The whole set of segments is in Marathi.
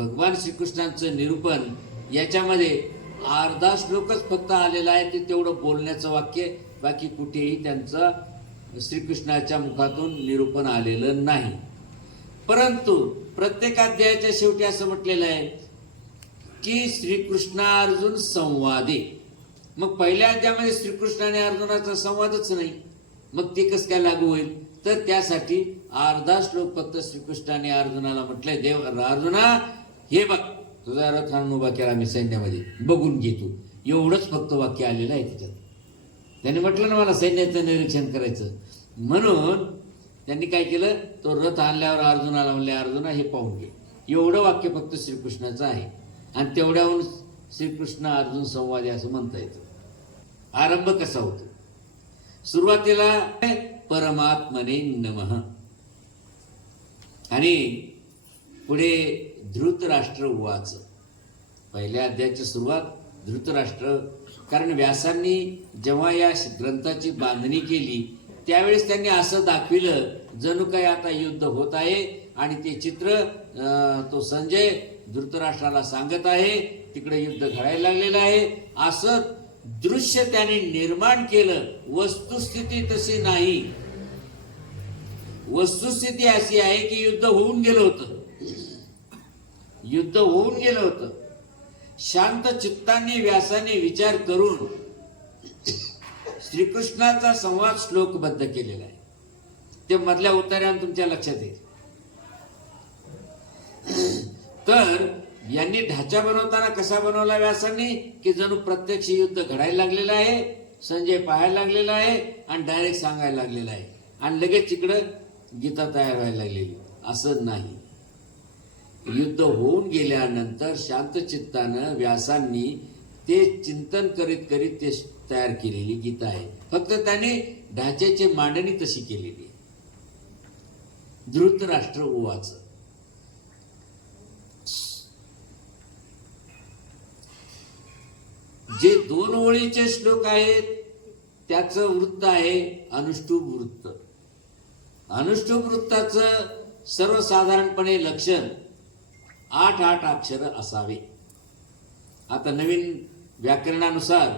भगवान श्रीकृष्णांचं निरूपण याच्यामध्ये अर्धा श्लोकच फक्त आलेला आहे, ते तेवढं बोलण्याचं वाक्य, बाकी कुठेही त्यांचं श्रीकृष्णाच्या मुखातून निरूपण आलेलं नाही. परंतु प्रत्येक अध्यायाच्या शेवटी असं म्हटलेलं आहे की श्रीकृष्णार्जुन संवादे. मग पहिल्या अध्यायामध्ये श्रीकृष्ण आणि अर्जुनाचा संवादच नाही, मग ते कसं काय लागू होईल? तर त्यासाठी अर्धा श्लोक फक्त श्रीकृष्णाने अर्जुनाला म्हटलंय, देव अर्जुना हे बघ, तुझा रथ आणून उभा केला मी सैन्यामध्ये, बघून घे तू. एवढंच फक्त वाक्य आलेलं आहे त्याच्यात. त्यांनी म्हटलं ना मला सैन्याचं निरीक्षण करायचं, म्हणून त्यांनी काय केलं, तो रथ आणल्यावर अर्जुनाला म्हणले, अर्जुना हे पाहून घे. एवढं वाक्य फक्त श्रीकृष्णाचं आहे आणि तेवढ्याहून श्रीकृष्ण अर्जुन संवाद असं म्हणता येतं. आरंभ कसा होतो? सुरुवातीला परमात्मने नमः आणि पुढे धृतराष्ट्र उवाच. पहिल्या अध्यायाची सुरुवात धृतराष्ट्र, कारण व्यासांनी जेव्हा या ग्रंथाची बांधणी केली त्यावेळेस त्यांनी असं दाखविलं जणू काही आता युद्ध होत आहे आणि ते चित्र तो संजय धृतराष्ट्राला सांगत आहे, तिकडे युद्ध घडायला लागलेलं आहे असं दृश्य त्याने निर्माण केलं. वस्तुस्थिती तशी नाही. वस्तुस्थिती अशी आहे की युद्ध होऊन गेलं होतं, युद्ध होऊन गेलं होतं. शांत चित्ताने व्यासाने विचार करून श्रीकृष्णाचा संवाद श्लोकबद्ध केलेला आहे. ते मधल्या उतार्यानं तुमच्या लक्षात येईल. तर यांनी ढाचा बनवताना कसा बनवला व्यासांनी, की जणू प्रत्यक्ष युद्ध घडायला लागलेलं आहे, संजय पाहायला लागलेला आहे आणि डायरेक्ट सांगायला लागलेला आहे आणि लगेच तिकडं गीता तयार व्हायला लागलेली. असं नाही. युद्ध होऊन गेल्यानंतर शांत चित्तानं व्यासांनी ते चिंतन करीत करीत ते तयार केलेली गीता आहे. फक्त त्याने ढाच्याची मांडणी तशी केलेली आहे. धृतराष्ट्र उवाच. जे 2 ओळीचे श्लोक आहेत त्याचं वृत्त आहे अनुष्टुप वृत्त. अनुष्टुप वृत्ताचं सर्वसाधारणपणे लक्षण 8 अक्षर असावे. आता नवीन व्याकरणानुसार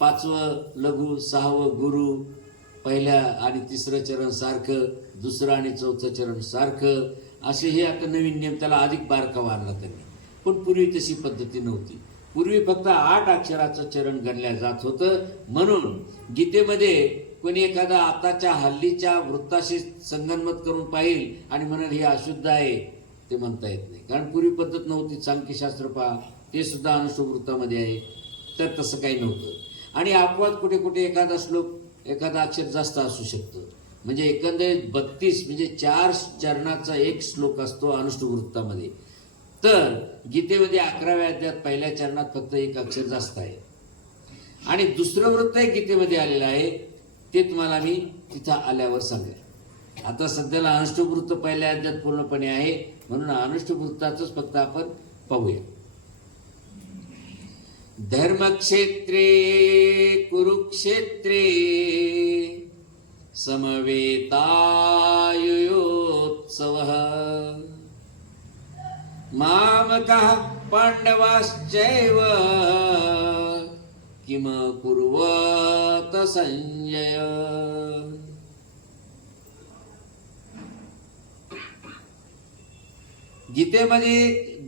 5वं लघु, 6वं गुरु, पहिल्या आणि 3रं चरण सारखं, 2रं आणि 4थं चरण सारखं, असे हे आता नवीन नियम, त्याला अधिक बारकावा आणला त्यांनी. पण पूर्वी तशी पद्धती नव्हती. पूर्वी फक्त 8 अक्षराचं चरण गणल्या जात होतं. म्हणून गीतेमध्ये कोणी एखादा आताच्या हल्लीच्या वृत्ताशी संगनमत करून पाहिल आणि म्हणाल हे अशुद्ध आहे, ते म्हणता येत नाही. कारण पूर्वी पद्धत नव्हती. सांख्यशास्त्र पहा, ते सुद्धा अनुष्टुप वृत्तामध्ये आहे. तर तसं काही नव्हतं. आणि अपवाद कुठे कुठे एखादा श्लोक, एखादा अक्षर जास्त असू शकतं. म्हणजे एकंदरीत 32 म्हणजे 4 चरणाचा एक श्लोक असतो अनुष्टुप वृत्तामध्ये. तर गीतेमध्ये 11व्या अध्यायात पहिल्या चरणात फक्त 1 अक्षर जास्त आहे. आणि 2रं वृत्त गीतेमध्ये आलेलं आहे, ते तुम्हाला मी तिथं आल्यावर सांगेन. आता सध्याला अनुष्टुप वृत्त पहिल्या अध्यायात पूर्णपणे आहे, म्हणून अनुष्टुप वृत्ताचंच फक्त आपण पाहूया. धर्मक्षेत्रे कुरुक्षेत्रे समवेतायुयोत्सवः मामकः पांडवाश्चैव किम कुर्वत संजय. गीतेमध्ये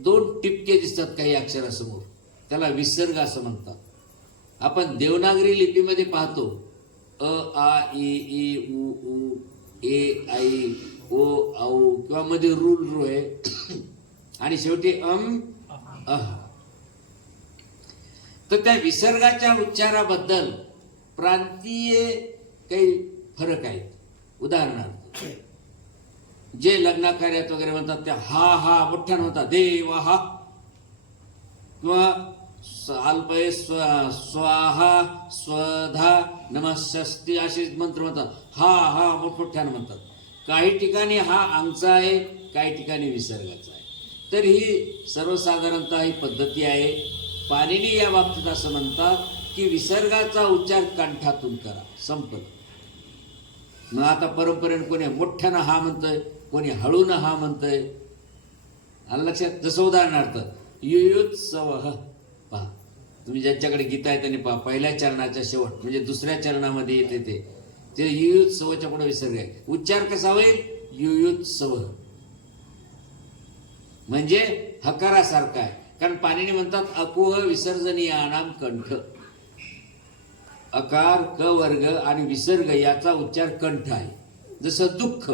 2 टिपके दिसतात काही अक्षरासमोर, त्याला विसर्ग असं म्हणतात. आपण देवनागरी लिपीमध्ये पाहतो अ आ इ ई उ ऊ ए आई ओ औ किंवा मध्ये रूल रू आहे आणि शेवटी अह. तर त्या विसर्गाच्या उच्चाराबद्दल प्रांतीय काही फरक आहेत. उदाहरणार्थ जे लग्न कार्यात वगैरे म्हणतात ते हा मोठ्यानं होता देव हा, किंवा अल्पये स्वाहा स्वधा नमस्ते असे मंत्र म्हणतात. हा मोठमोठ्यानं म्हणतात. काही ठिकाणी हा अंगचा आहे, काही ठिकाणी विसर्गाचा आहे. तर ही सर्वसाधारणतः ही पद्धती आहे. पाणिनी या बाबतीत असं म्हणतात की विसर्गाचा उच्चार कंठातून करा, संपलं. मग आता परंपरेने कोणी मोठ्यानं हा म्हणतंय, कोणी हळून हा म्हणतंय. आलं लक्षात? जसं उदाहरणार्थ युयुत्सव पहा, तुम्ही ज्यांच्याकडे गीता आहे त्यांनी पहा, पहिल्या चरणाच्या शेवट म्हणजे दुसऱ्या चरणामध्ये येते ते युयुत्सवच्या पुढे विसर्ग आहे. उच्चार कसा होईल? युयुत्सव, म्हणजे हकारासारखा आहे. कारण पाणिनी म्हणतात अकुह विसर्जनीयानाम कंठ. अकार, क वर्ग आणि विसर्ग याचा उच्चार कंठ आहे. जसं दुःख,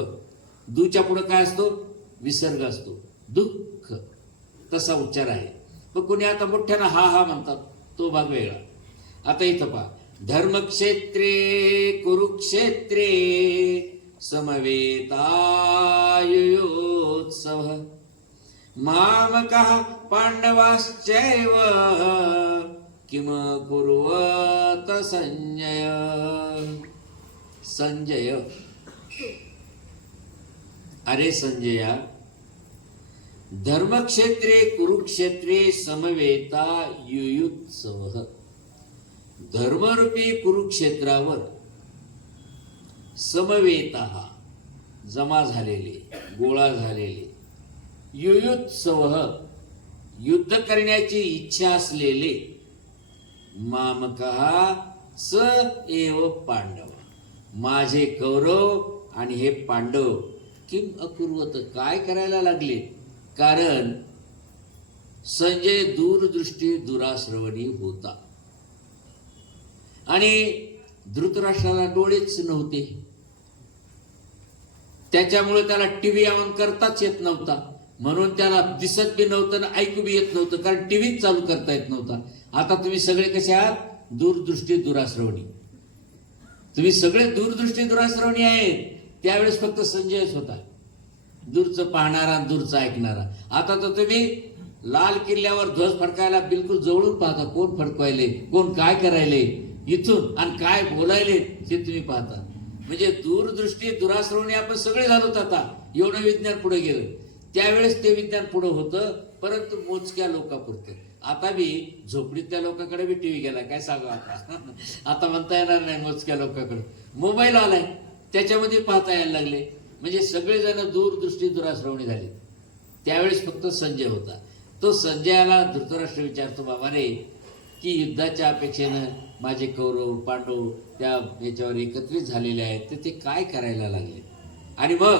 दूच्या पुढे काय असतो? विसर्ग असतो, दुःख, तसा उच्चार आहे. पण कुणी आता मोठ्यानं हा हा म्हणतात, तो भाग वेगळा. आता इथं पहा, धर्मक्षेत्रे कुरुक्षेत्रे समवेतायुयोत्सव मामकः पांडवाश्चैव किम कुर्वत संजय. संजय, अरे संजया, धर्मक्षेत्रे कुरुक्षेत्रे समवेता युयुत्सव. धर्मरूपी कुरुक्षेत्रावर समवेता जमा झालेले, गोळा झालेले, युयुत्सव युद्ध करण्याची इच्छा असलेले, मामकः स एव पांडव, माझे कौरव आणि हे पांडव, किम अकुर्वत, काय करायला लागले? कारण संजय दूरदृष्टी दुराश्रवणी होता आणि धृतराष्ट्राला डोळेच नव्हते. त्याच्यामुळे त्याला टीव्ही ऑन करताच येत नव्हता, म्हणून त्याला दिसत बी नव्हतं आणि ऐकू बी येत नव्हतं, कारण टीव्हीच चालू करता येत नव्हता. आता तुम्ही सगळे कसे आहात? दूरदृष्टी दुराश्रवणी. तुम्ही सगळे दूरदृष्टी दुराश्रवणी आहेत. त्यावेळेस फक्त संजयच होता, दूरचं पाहणारा, दूरचं ऐकणारा. आता तर तुम्ही लाल किल्ल्यावर ध्वज फडकायला बिलकुल जवळून पाहता, कोण फडकवायले, कोण काय करायले इथून, आणि काय बोलायले ते तुम्ही पाहता. म्हणजे दूरदृष्टी दुराश्रवणी आपण सगळे झालोत. आता एवढं विज्ञान पुढे गेलं. त्यावेळेस ते विज्ञान पुढे होतं, परंतु मोजक्या लोकांपुरतं. आता बी झोपडीतल्या लोकांकडे बी टीव्ही गेला, काय सांगू आता. आता म्हणता येणार नाही मोजक्या लोकांकडे. मोबाईल आलाय, त्याच्यामध्ये पाहता यायला लागले. म्हणजे सगळेजण दूरदृष्टी दुराश्रवणी झाले. त्यावेळेस फक्त संजय होता. तो संजयाला धृतराष्ट्र विचारतो, बाबा रे, की युद्धाच्या अपेक्षेनं माझे कौरव पांडव त्या याच्यावर एकत्रित झालेले आहेत, तर ते काय करायला लागले? आणि मग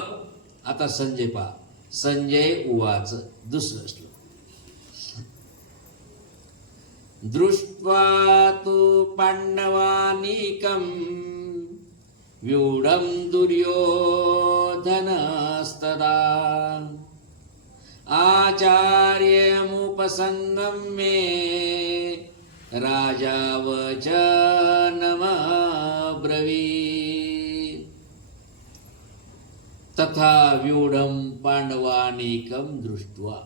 आता संजय पहा, संजय उवाच, दुसरं श्लोक. दृष्ट्वा तु पांडवानीकं व्यूढं दुर्योधनस्तदा आचार्यमुपसंगम्ये राजा वचनमब्रवीत् तथा व्यूढं पांडवानीकं दृष्ट्वा.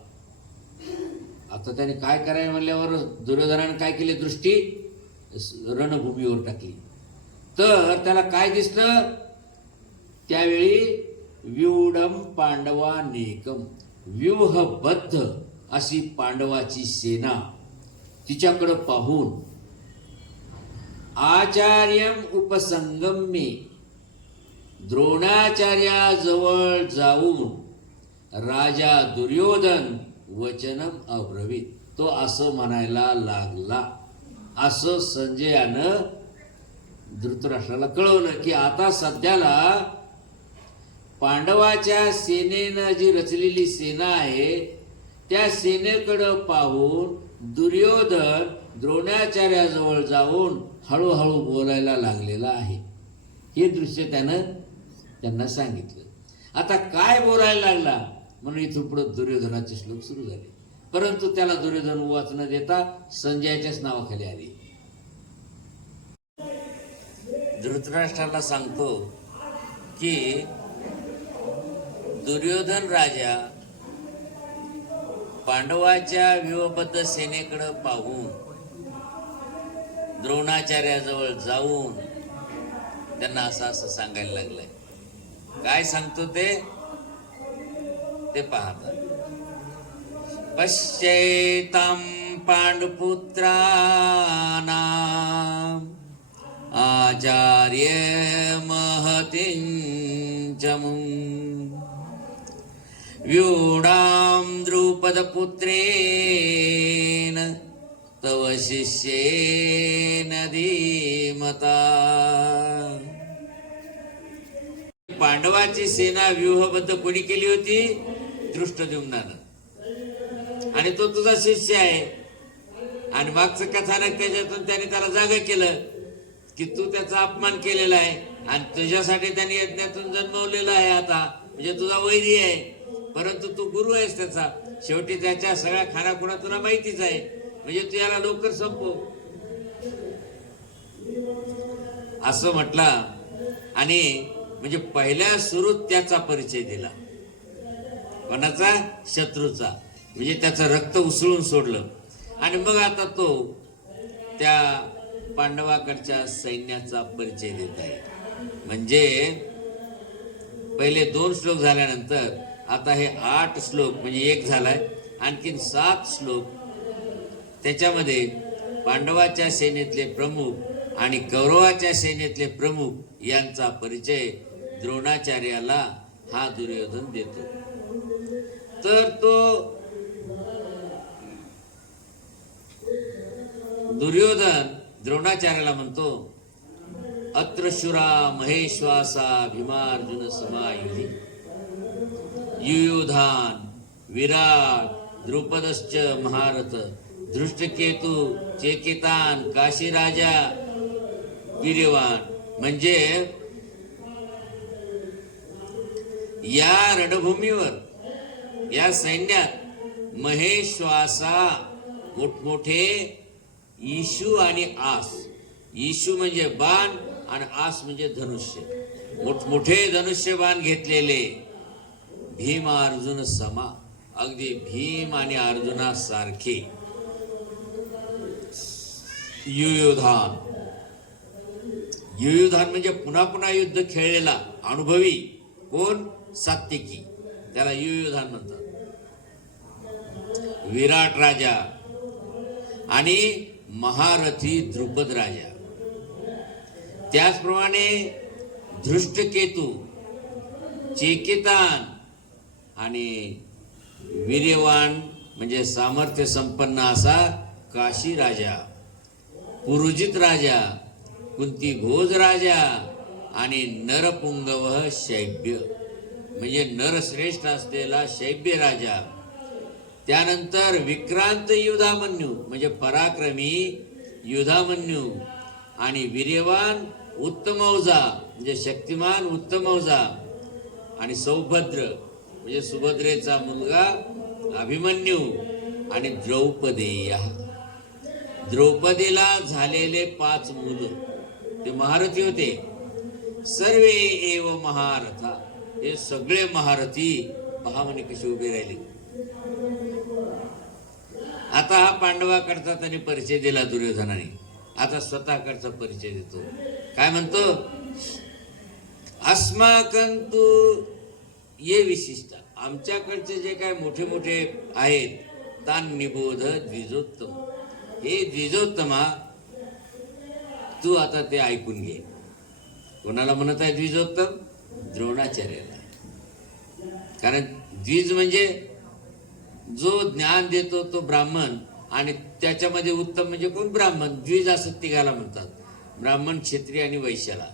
आता त्याने काय करायला म्हणल्यावर दुर्योधनाने काय केले? दृष्टी रणभूमीवर टाकली. तर त्याला काय दिसलं? त्यावेळी व्यूढं पांडवानीकं, व्यूहबद्ध अशी पांडवाची सेना, तिच्याकडं पाहून आचार्यम उपसंगम्ये, द्रोणाचार्याजवळ जाऊन राजा दुर्योधन वचनम अब्रवीत, तो असं म्हणायला लागला. असं संजयानं धृतराष्ट्राला कळवलं की आता सध्याला पांडवाच्या सेनेनं जी रचलेली सेना आहे, त्या सेनेकडं पाहून दुर्योधन द्रोणाचार्याजवळ जाऊन हळूहळू बोलायला लागलेला आहे. हे दृश्य त्यांना सांगितलं. आता काय बोलायला लागला म्हणून इथून पुढे दुर्योधनाचे श्लोक सुरू झाले. परंतु त्याला दुर्योधन उवाच न देता संजयाच्याच नावाखाली आली. धृतराष्ट्राला सांगतो की दुर्योधन राजा पांडवाच्या व्यूहबद्ध सेनेकडे पाहून द्रोणाचार्याजवळ जाऊन त्यांना असं सांगायला लागलंय. काय सांगतो ते पाहता. पश्येतां पांडुपुत्राणां आचार्य महतीं च मुं व्यूढां द्रुपदपुत्रेण तव शिष्येन धीमता. पांडवाची सेना व्यूहबद्ध कोणी केली होती? दृष्टद्युम्नानं. आणि तो तुझा शिष्य आहे. आणि मागचं कथानक त्याच्यातून त्याने त्याला जागा केलं की तू त्याचा अपमान केलेला आहे आणि तुझ्यासाठी त्याने यज्ञातून जन्मवलेला आहे. आता म्हणजे तुझा वैरी आहे, परंतु तू गुरु आहेस त्याचा. शेवटी त्याच्या सगळ्या खानाखुणा तुला माहितीच आहे. म्हणजे तू याला लवकर संपव असं म्हटलं. आणि म्हणजे पहिल्या सुरूत त्याचा परिचय दिला. कोणाचा? शत्रूचा. म्हणजे त्याचं रक्त उसळून सोडलं. आणि मग आता तो त्या पांडवाकडच्या सैन्याचा परिचय देत आहे. म्हणजे पहिले 2 श्लोक झाल्यानंतर आता हे 8 श्लोक म्हणजे 1 झालाय. आणखीन 7 श्लोक त्याच्यामध्ये पांडवाच्या सेनेतले प्रमुख आणि कौरवाच्या सेनेतले प्रमुख यांचा परिचय द्रोणाचार्याला हा दुर्योधन देतो. तर तो दुर्योधन द्रोणाचार्याला म्हणतो, अत्र शुरा महेश्वासा भीमार्जुन समायुधि युयुधान विराट द्रुपदश्च महारथ धृष्टकेतु चेकितान काशीराजा वीर्यवान. म्हणजे या रणभूमीवर, या सैन्यात महेश्वासा मोठमोठे ईशू आणि आस. ईशू म्हणजे बाण आणि आस म्हणजे धनुष्य. मोठमोठे धनुष्य बाण घेतलेले भीम अर्जुन समा, अगदी भीम आणि अर्जुना सारखे. युयुधान. युयुधान म्हणजे पुन्हा पुन्हा युद्ध खेळलेला अनुभवी. कोण? सात्विकी. त्याला युयुधान म्हणतात. विराट राजा आणि महारथी द्रुपद राजा. त्याचप्रमाणे धृष्टकेतू, चेकितान आणि वीर्यवान म्हणजे सामर्थ्य संपन्न असा काशी राजा, पुरुजित राजा, कुंती घोज राजा आणि नरपुंगव शैब्य म्हणजे नरश्रेष्ठ असलेला शैब्य राजा. त्यानंतर विक्रांत युधामन्यू म्हणजे पराक्रमी युधामन्यू आणि वीर्यवान उत्तमौजा म्हणजे शक्तिमान उत्तमौजा आणि सौभद्र म्हणजे सुभद्रेचा मुलगा अभिमन्यू आणि द्रौपदेय. द्रौपदीला झालेले 5 मुलं ते महारथी होते. सर्वे एव महारथा. हे सगळे महारथी पहा म्हणे कसे उभे राहिले. आता हा पांडवाकडचा त्याने परिचय दिला दुर्योधनाने. आता स्वतःकडचा परिचय देतो. काय म्हणतो? अस्माकंतु ये विशिष्ट. आमच्याकडचे जे काय मोठे मोठे आहेत तान निबोध द्विजोत्तम. हे द्विजोत्तमा तू आता ते ऐकून घे. कोणाला म्हणत आहे द्विजोत्तम? द्रोणाचार्याला. कारण द्विज म्हणजे जो ज्ञान देतो तो ब्राह्मण आणि त्याच्यामध्ये उत्तम म्हणजे कोण? ब्राह्मण. द्विज असं तिघाला म्हणतात. ब्राह्मण, क्षत्रिय आणि वैश्याला.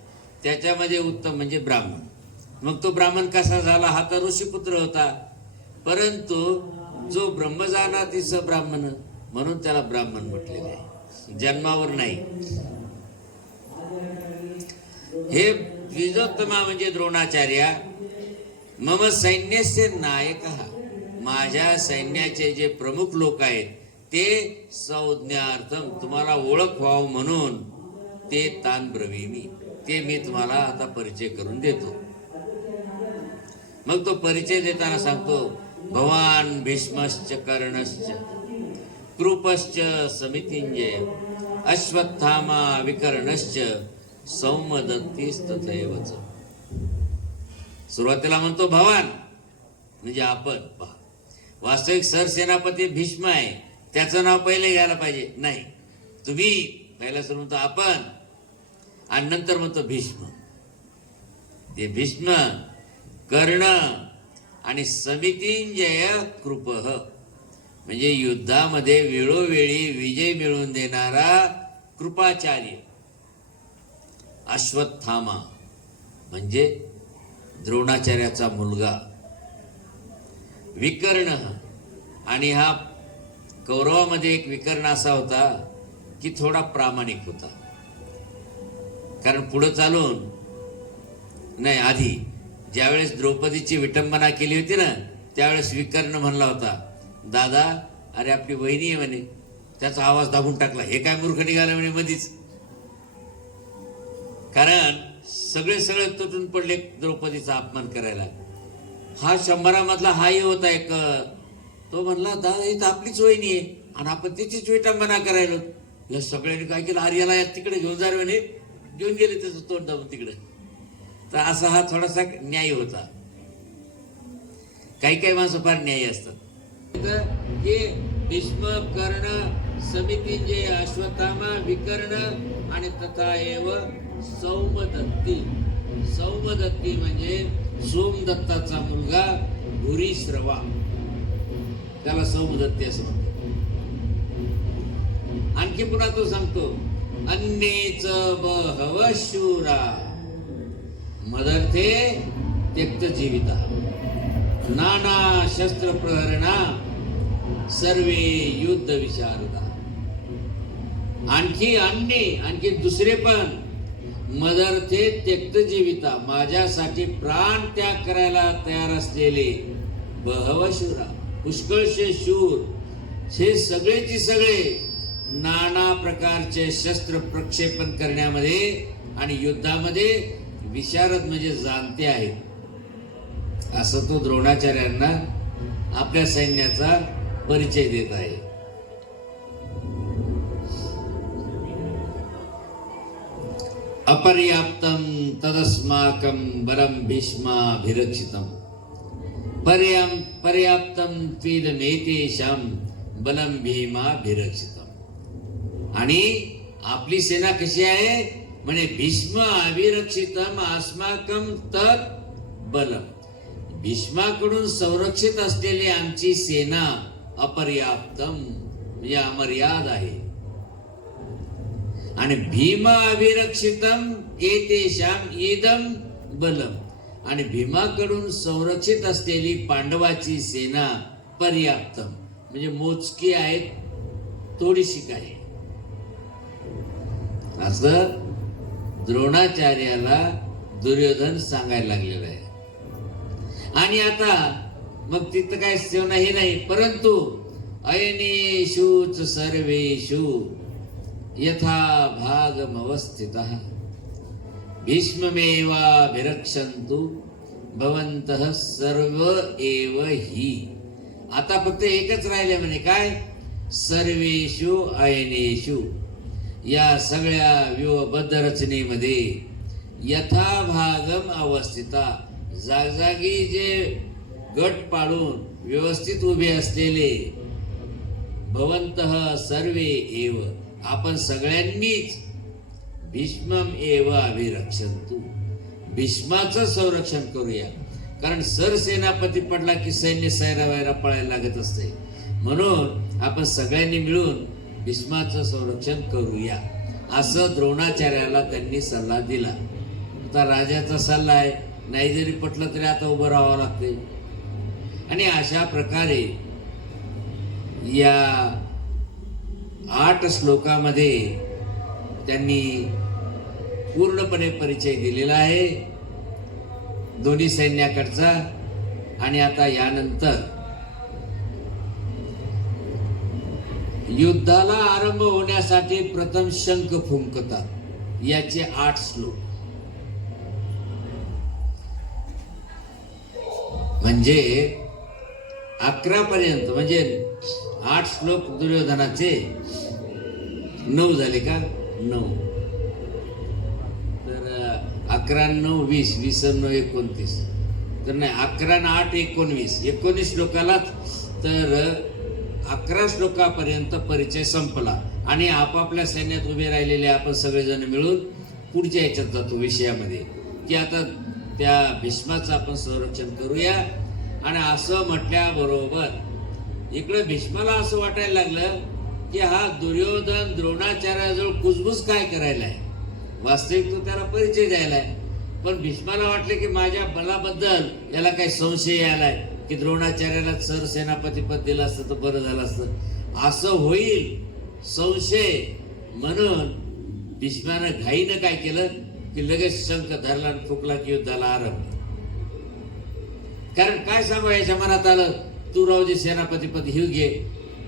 त्याच्यामध्ये उत्तम म्हणजे ब्राह्मण. मग तो ब्राह्मण कसा झाला? हा तर ऋषीपुत्र होता, परंतु जो ब्रह्मजानातीस ब्राह्मण म्हणून त्याला ब्राह्मण म्हटलेले आहे, जन्मावर नाही. हे द्विजोत्तमा म्हणजे द्रोणाचार्य. मम सैन्यस्य नायक. माझ्या सैन्याचे जे प्रमुख लोक आहेत ते संज्ञार्थम तुम्हाला ओळख व्हावं म्हणून ते तान ब्रवीमी. ते मी तुम्हाला आता परिचय करून देतो. मग तो परिचय देताना सांगतो, भवान भीष्मश्च कर्णश्च कृपश्च समितिंजय अश्वत्थामा विकर्णश्च सौमदत्तीस्तथैवच. सुरुवातीला म्हणतो भवान म्हणजे आपण. पहा, वास्तविक सरसेनापती भीष्म आहे, त्याचं नाव पहिले घ्यायला पाहिजे. नाही, तुम्ही पहिला सुरू म्हणतो आपण आणि नंतर म्हणतो भीष्म. ते भीष्म, कर्ण आणि समितिंजय कृपः म्हणजे युद्धामध्ये वेळोवेळी विजय मिळवून देणारा कृपाचार्य. अश्वत्थामा म्हणजे द्रोणाचार्याचा मुलगा. विकर्ण आणि हा कौरवामध्ये एक विकर्ण असा होता की थोडा प्रामाणिक होता. कारण पुढे चालून नाही, आधी ज्यावेळेस द्रौपदीची विटंबना केली होती ना, त्यावेळेस विकर्ण म्हणला होता, दादा अरे आपली वहिनी आहे म्हणे. त्याचा आवाज दाबून टाकला, हे काय मूर्ख निघालं म्हणे मधीच. कारण सगळे तुटून पडले द्रौपदीचा अपमान करायला. हा 100 हाही होता एक. तो म्हणला दादा ही तर आपलीच वहिनी आहे आणि आपण तिचीच विटंबना करायलो. या सगळ्यांनी काय केलं, आर्याला तिकडे घेऊन जा म्हणे. घेऊन गेले त्याचं तोंड दाबून तिकडे. तर असा हा थोडासा न्याय होता. काही माणसं फार न्यायी असतात. हे भीष्म, कर्ण, समितिंजय, अश्वत्थामा, विकर्ण आणि तथा एव सौमदत्ती. सौमदत्ती म्हणजे सोमदत्ताचा मुलगा भूरिश्रवा, त्याला सौमदत्ती असं म्हणतात. आणखी पुन्हा तो सांगतो, अन्नेच बहव शूरा मदर्थे त्यक्त जीविता नाना शस्त्र प्रहरणा सर्वे युद्ध विशारदा. आणखी दुसरे पण मदर्थे त्यक्त जीविता माझ्यासाठी प्राण त्याग करायला तयार असलेले बहव शूरा पुष्कळशे शूर, हे सगळेची सगळे नाना प्रकारचे शस्त्र प्रक्षेपण करण्यामध्ये आणि युद्धामध्ये विशारद म्हणजे जाणते आहेत. असं तो द्रोणाचार्यांना आपल्या सैन्याचा परिचय देत आहे. अपर्याप्तम तदस्माकं बलम भीष्माभिरक्षितम पर्याप्तम त्विदमेतेषां बलम भीमाभिरक्षितम. आणि आपली सेना कशी आहे म्हणे, भीष्म अभिरक्षितम अस्माकं तत् बलम. भीष्माकडून संरक्षित असलेली आमची सेना अपर्याप्तम म्हणजे अमर्याद आहे. आणि भीम अभिरक्षितम एतेषाम इदम बलम. आणि भीमाकडून संरक्षित असलेली पांडवाची सेना पर्याप्तम म्हणजे मोजकी आहेत, थोडीशी काय. असं द्रोणाचार्याला दुर्योधन सांगायला लागलेलं आहे. आणि आता मग तिथं काय सेवना हे नाही, परंतु अयनेषुच सर्वेषु यथा भागमवस्थितः भीष्ममेवाभिरक्षन्तु भवन्तः सर्व एव हि. आता फक्त एकच राहिले म्हणे, काय, सर्वेषु अयनेषु, या सगळ्या व्यूहबद्ध रचनेमध्ये यथाभागम अवस्थिता जागजागी जे गट पाडून व्यवस्थित उभे असलेले भवन्तः सर्वे एव आपण सगळ्यांनीच भीष्मम एव अभिरक्षन्तु भीष्माचं संरक्षण करूया. कारण सरसेनापती पडला की सैन्य सैरावैरा पळायला लागत असते. म्हणून आपण सगळ्यांनी मिळून भीष्माचं संरक्षण करूया असं द्रोणाचार्याला त्यांनी सल्ला दिला. आता राजाचा सल्ला आहे, नाही जरी पटलं तरी आता उभं राहावं लागते. आणि अशा प्रकारे या 8 श्लोकामध्ये त्यांनी पूर्णपणे परिचय दिलेला आहे दोन्ही सैन्याकडचा. आणि आता यानंतर युद्धाला आरंभ होण्यासाठी प्रथम शंख फुंकतात, याचे 8 श्लोक. म्हणजे 11 पर्यंत, म्हणजे 8 श्लोक दुर्योधनाचे 9 झाले का, 9 तर 11 9 20 20 9 29 तर नाही, 11 8 19 19 श्लोकालाच तर 11 श्लोकापर्यंत परिचय संपला. आणि आपापल्या सैन्यात उभे राहिलेले आपण सगळेजण मिळून पुढच्या याच्यात जातो विषयामध्ये, की आता त्या भीष्माचं आपण संरक्षण करूया. आणि असं म्हटल्याबरोबर इकडे भीष्माला असं वाटायला लागलं की हा दुर्योधन द्रोणाचार्याजवळ कुजबूज काय करायला आहे. वास्तविक तो त्याला परिचय द्यायला आहे, पण भीष्माला वाटलं की माझ्या बलाबद्दल याला काही संशय यायलाय की द्रोणाचार्याला सर सेनापती पद दिलं असतं तर बरं झालं असतं, असं होईल संशय. म्हणून भीष्मानं घाईनं काय केलं की लगेच शंख धरला आणि फुकला की युद्धाला आरंभ. कारण काय सांगू याच्या मनात आलं, तू राहू दे सेनापती पद हिव घे,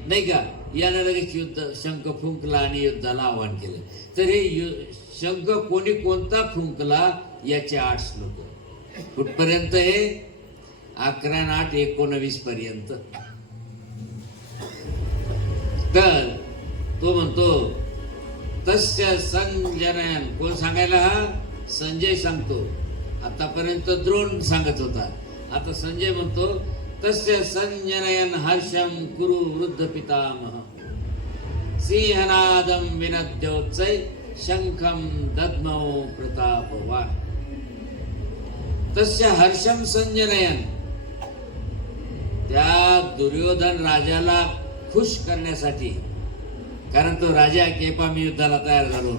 नाही का. यानं लगेच युद्ध शंख फुंकला आणि युद्धाला आवाहन केलं. तर हे शंख कोणी कोणता फुंकला याचे 8 श्लोक. कुठपर्यंत हे 11 आणि 8 19 पर्यंत. तर तो म्हणतो तस्य संजनयन. कोण सांगायला? हा संजय सांगतो. आतापर्यंत द्रोण सांगत होता, आता संजय म्हणतो तस्य संजनयन हर्षम कुरु वृद्ध पितामह सिंहनादम विनद्योत्सय शंखम दद्मौ प्रतापवान. तस्य हर्षम संजनयन. त्या दुर्योधन राजाला खुश करण्यासाठी, कारण तो राजा केपामी युद्धाला तयार झालो.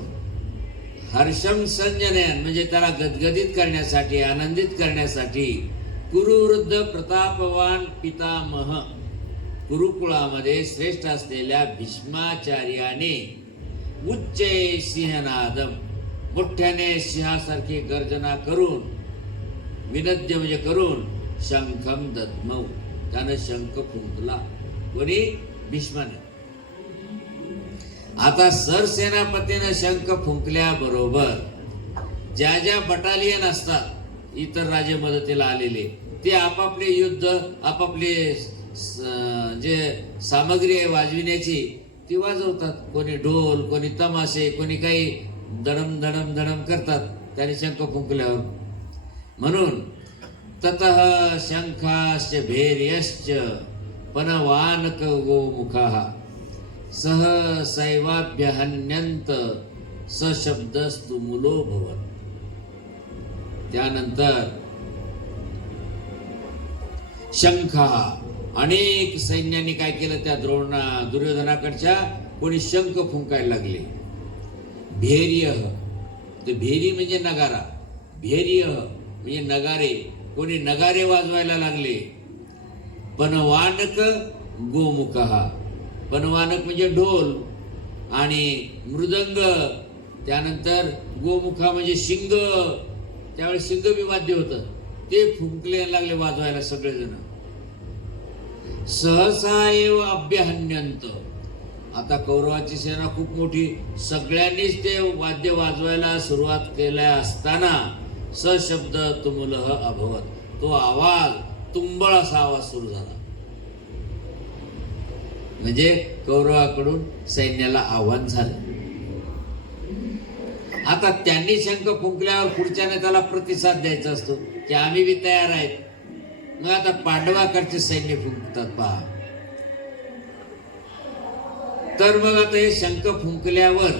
हर्षम संजनयन म्हणजे त्याला गदगदित करण्यासाठी, आनंदित करण्यासाठी कुरुवृद्ध प्रतापवान पितामह, कुरुकुळामध्ये श्रेष्ठ असलेल्या भीष्माचार्याने उच्चे सिंहनादम, मोठ्याने सिंहासारखी गर्जना करून, विनद्य म्हणजे करून, शंखम दद्मौ, त्यानं शंख फुंकला. कोणी? भीष्माने. आता सरसेनापतीनं शंख फुंकल्याबरोबर ज्या ज्या बटालियन असतात इतर राजे मदतीला आलेले, ते आपापले युद्ध, आपापले जे सामग्री आहे वाजविण्याची ती वाजवतात. कोणी ढोल, कोणी तमाशे, कोणी काही दडम धडम धडम करतात त्याने शंख फुंकल्यावर. म्हणून ततः शंखाश्च भैर्यश्च पनवानक गोमुखाः सह सैवाभ्यहन्यंत सशब्दस्तु मूलो भवन. त्यानंतर शंखा, अनेक सैन्यांनी काय केलं, त्या दुर्योधनाकडच्या कोणी शंख फुंकायला लागले. भैर्य, ते भेरी म्हणजे नगारा, भैर्य म्हणजे नगारे, कोणी नगारे वाजवायला लागले. पनवानक गोमुखः, पनवानक म्हणजे ढोल आणि मृदंग. त्यानंतर गोमुखा म्हणजे शिंग, त्यावेळेस शिंग बी वाद्य होतं, ते फुंकले लागले वाजवायला सगळेजण. सहसा एव अभ्यहन्यंत. आता कौरवाची सेना खूप मोठी, सगळ्यांनीच ते वाद्य वाजवायला सुरुवात केल्या असताना सशब्द तुमुलः अभवत, तो आवाज तुंबळ असा आवाज सुरू झाला. म्हणजे कौरवाकडून सैन्याला आव्हान झालं. आता त्यांनी शंख फुंकल्यावर पुढच्याने त्याला प्रतिसाद द्यायचा असतो की आम्ही बी तयार आहेत. मग आता पांडवाकडचे सैन्य फुंकतात पहा. तर मग आता हे शंख फुंकल्यावर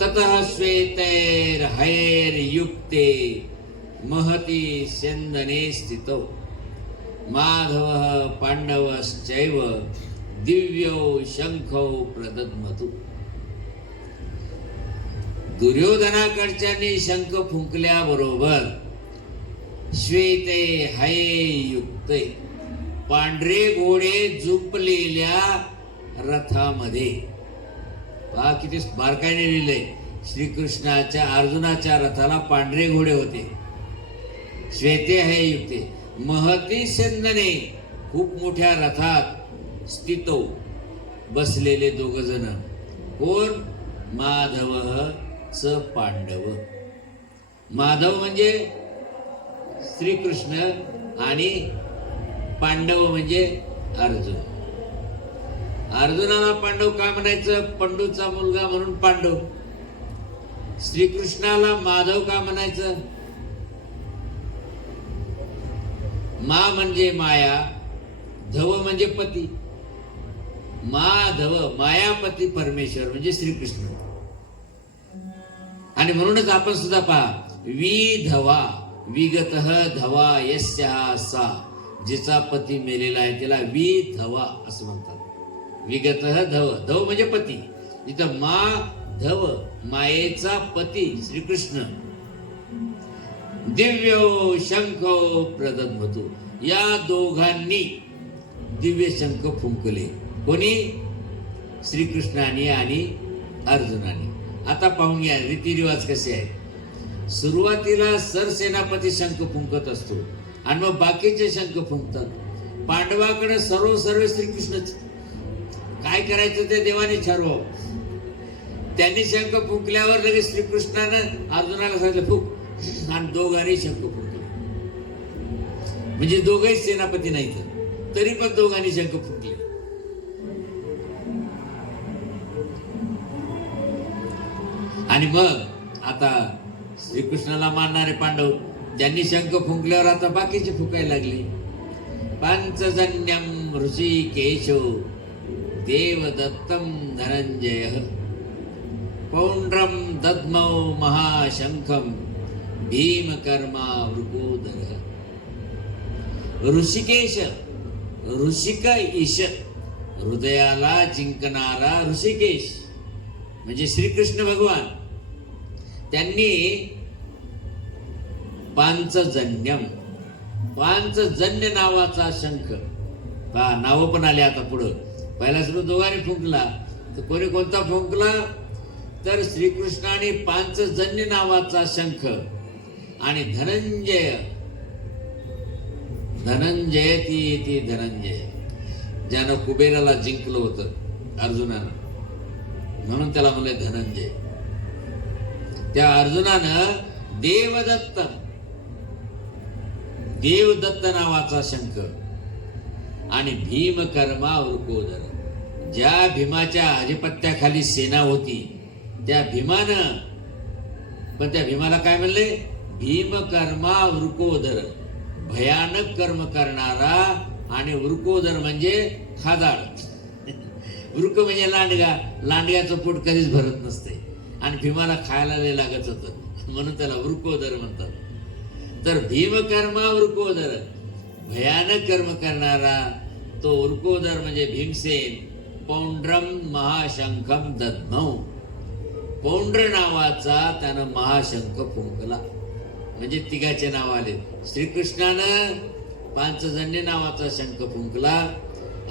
ततः श्वेतैर हैर युक्ते महती सेंदने स्थितो माधव पांडवश्चैव दिव्यो शंखौ प्रदद्मतु. दुर्योधनाकडच्यांनी शंख फुंकल्याबरोबर श्वेते हये युक्ते, पांढरे घोडे झुंपलेल्या रथामध्ये. पहा किती बारकाईने लिहिलंय. श्रीकृष्णाच्या अर्जुनाच्या रथाला पांढरे घोडे होते. श्वेते हये युक्ते महती सेंदने, खूप मोठ्या रथात स्थितो, बसलेले 2 जण. कोण? माधव च पांडव. माधव म्हणजे श्रीकृष्ण आणि पांडव म्हणजे अर्जुन. अर्जुनाला पांडव का म्हणायचं? पंडूचा मुलगा म्हणून पांडव. श्रीकृष्णाला माधव का म्हणायचं? मा म्हणजे माया, धव म्हणजे पती. माधव मायापती परमेश्वर म्हणजे श्रीकृष्ण. आणि म्हणूनच आपण सुद्धा पहा विधवा, विगतः धवा यस्या सा, जिचा पती मेलेला आहे त्याला विधवा असं म्हणतात. विगतः धव, धव म्हणजे पती. इथं मा धव, मायेचा पती श्रीकृष्ण. दिव्यो शंखो प्रदद्मतु, या दोघांनी दिव्य शंख फुंकले. कोणी? श्रीकृष्णाने आणि अर्जुनाने. आता पाहून घ्या रीतिरिवाज कसे आहेत. सुरुवातीला सरसेनापती शंख फुंकत असतो आणि मग बाकीचे शंख फुंकतात. पांडवाकडे सर्व श्रीकृष्णच. काय करायचं ते देवाने ठरवावं. त्यांनी शंख फुंकल्यावर लगेच श्रीकृष्णानं अर्जुनाला सांगितलं फुंक, आणि दोघांनी शंख फुंकले. म्हणजे दोघंही सेनापती नाहीत तरी पण दोघांनी शंख फुंकले. आणि मग आता श्रीकृष्णाला मानणारे पांडव ज्यांनी शंख फुंकल्यावर आता बाकीचे फुकायला लागले. पांचजन्यम ऋषिकेशो देवदत्तम धनंजय पौंड्रम दद्मौ महाशंखम भीमकर्मा वृकोदर. ऋषिकेश, ऋषिक ईश, हृदयाला जिंकणारा ऋषिकेश म्हणजे श्रीकृष्ण भगवान. त्यांनी पांचजन्यम, पांचजन्य नावाचा शंख, पहा नाव पण आले आता पुढं. पहिला सुरू दोघांनी फुंकला तर कोणी कोणता फुंकला तर श्रीकृष्णाने पांचजन्य नावाचा शंख आणि धनंजय, धनंजय ती धनंजय ज्यानं कुबेराला जिंकलं होतं अर्जुनानं, म्हणून त्याला म्हणले धनंजय. त्या अर्जुनानं देवदत्त, देवदत्त नावाचा शंख आणि भीमकर्मा वृकोदर, ज्या भीमाच्या अधिपत्याखाली सेना होती त्या भीमानं, पण त्या भीमाला काय म्हणले? भीमकर्मा वृकोदर, भयानक कर्म करणारा. आणि वृकोदर म्हणजे खादाड. वृक म्हणजे लांडगा, लांडग्याचं पोट कधीच भरत नसते आणि भीमाला खायला लय लागत होतं म्हणून त्याला वृकोदर म्हणतात. तर भीमकर्मा वृकोदर, भयानक कर्म करणारा तो वृकोदर म्हणजे भीमसेन. पौंड्रम महाशंखम दद्मौ, पौंड्र नावाचा त्यानं महाशंख फुंकला. म्हणजे तिघाचे नाव आले. श्रीकृष्णानं पांचजन्य नावाचा शंख फुंकला,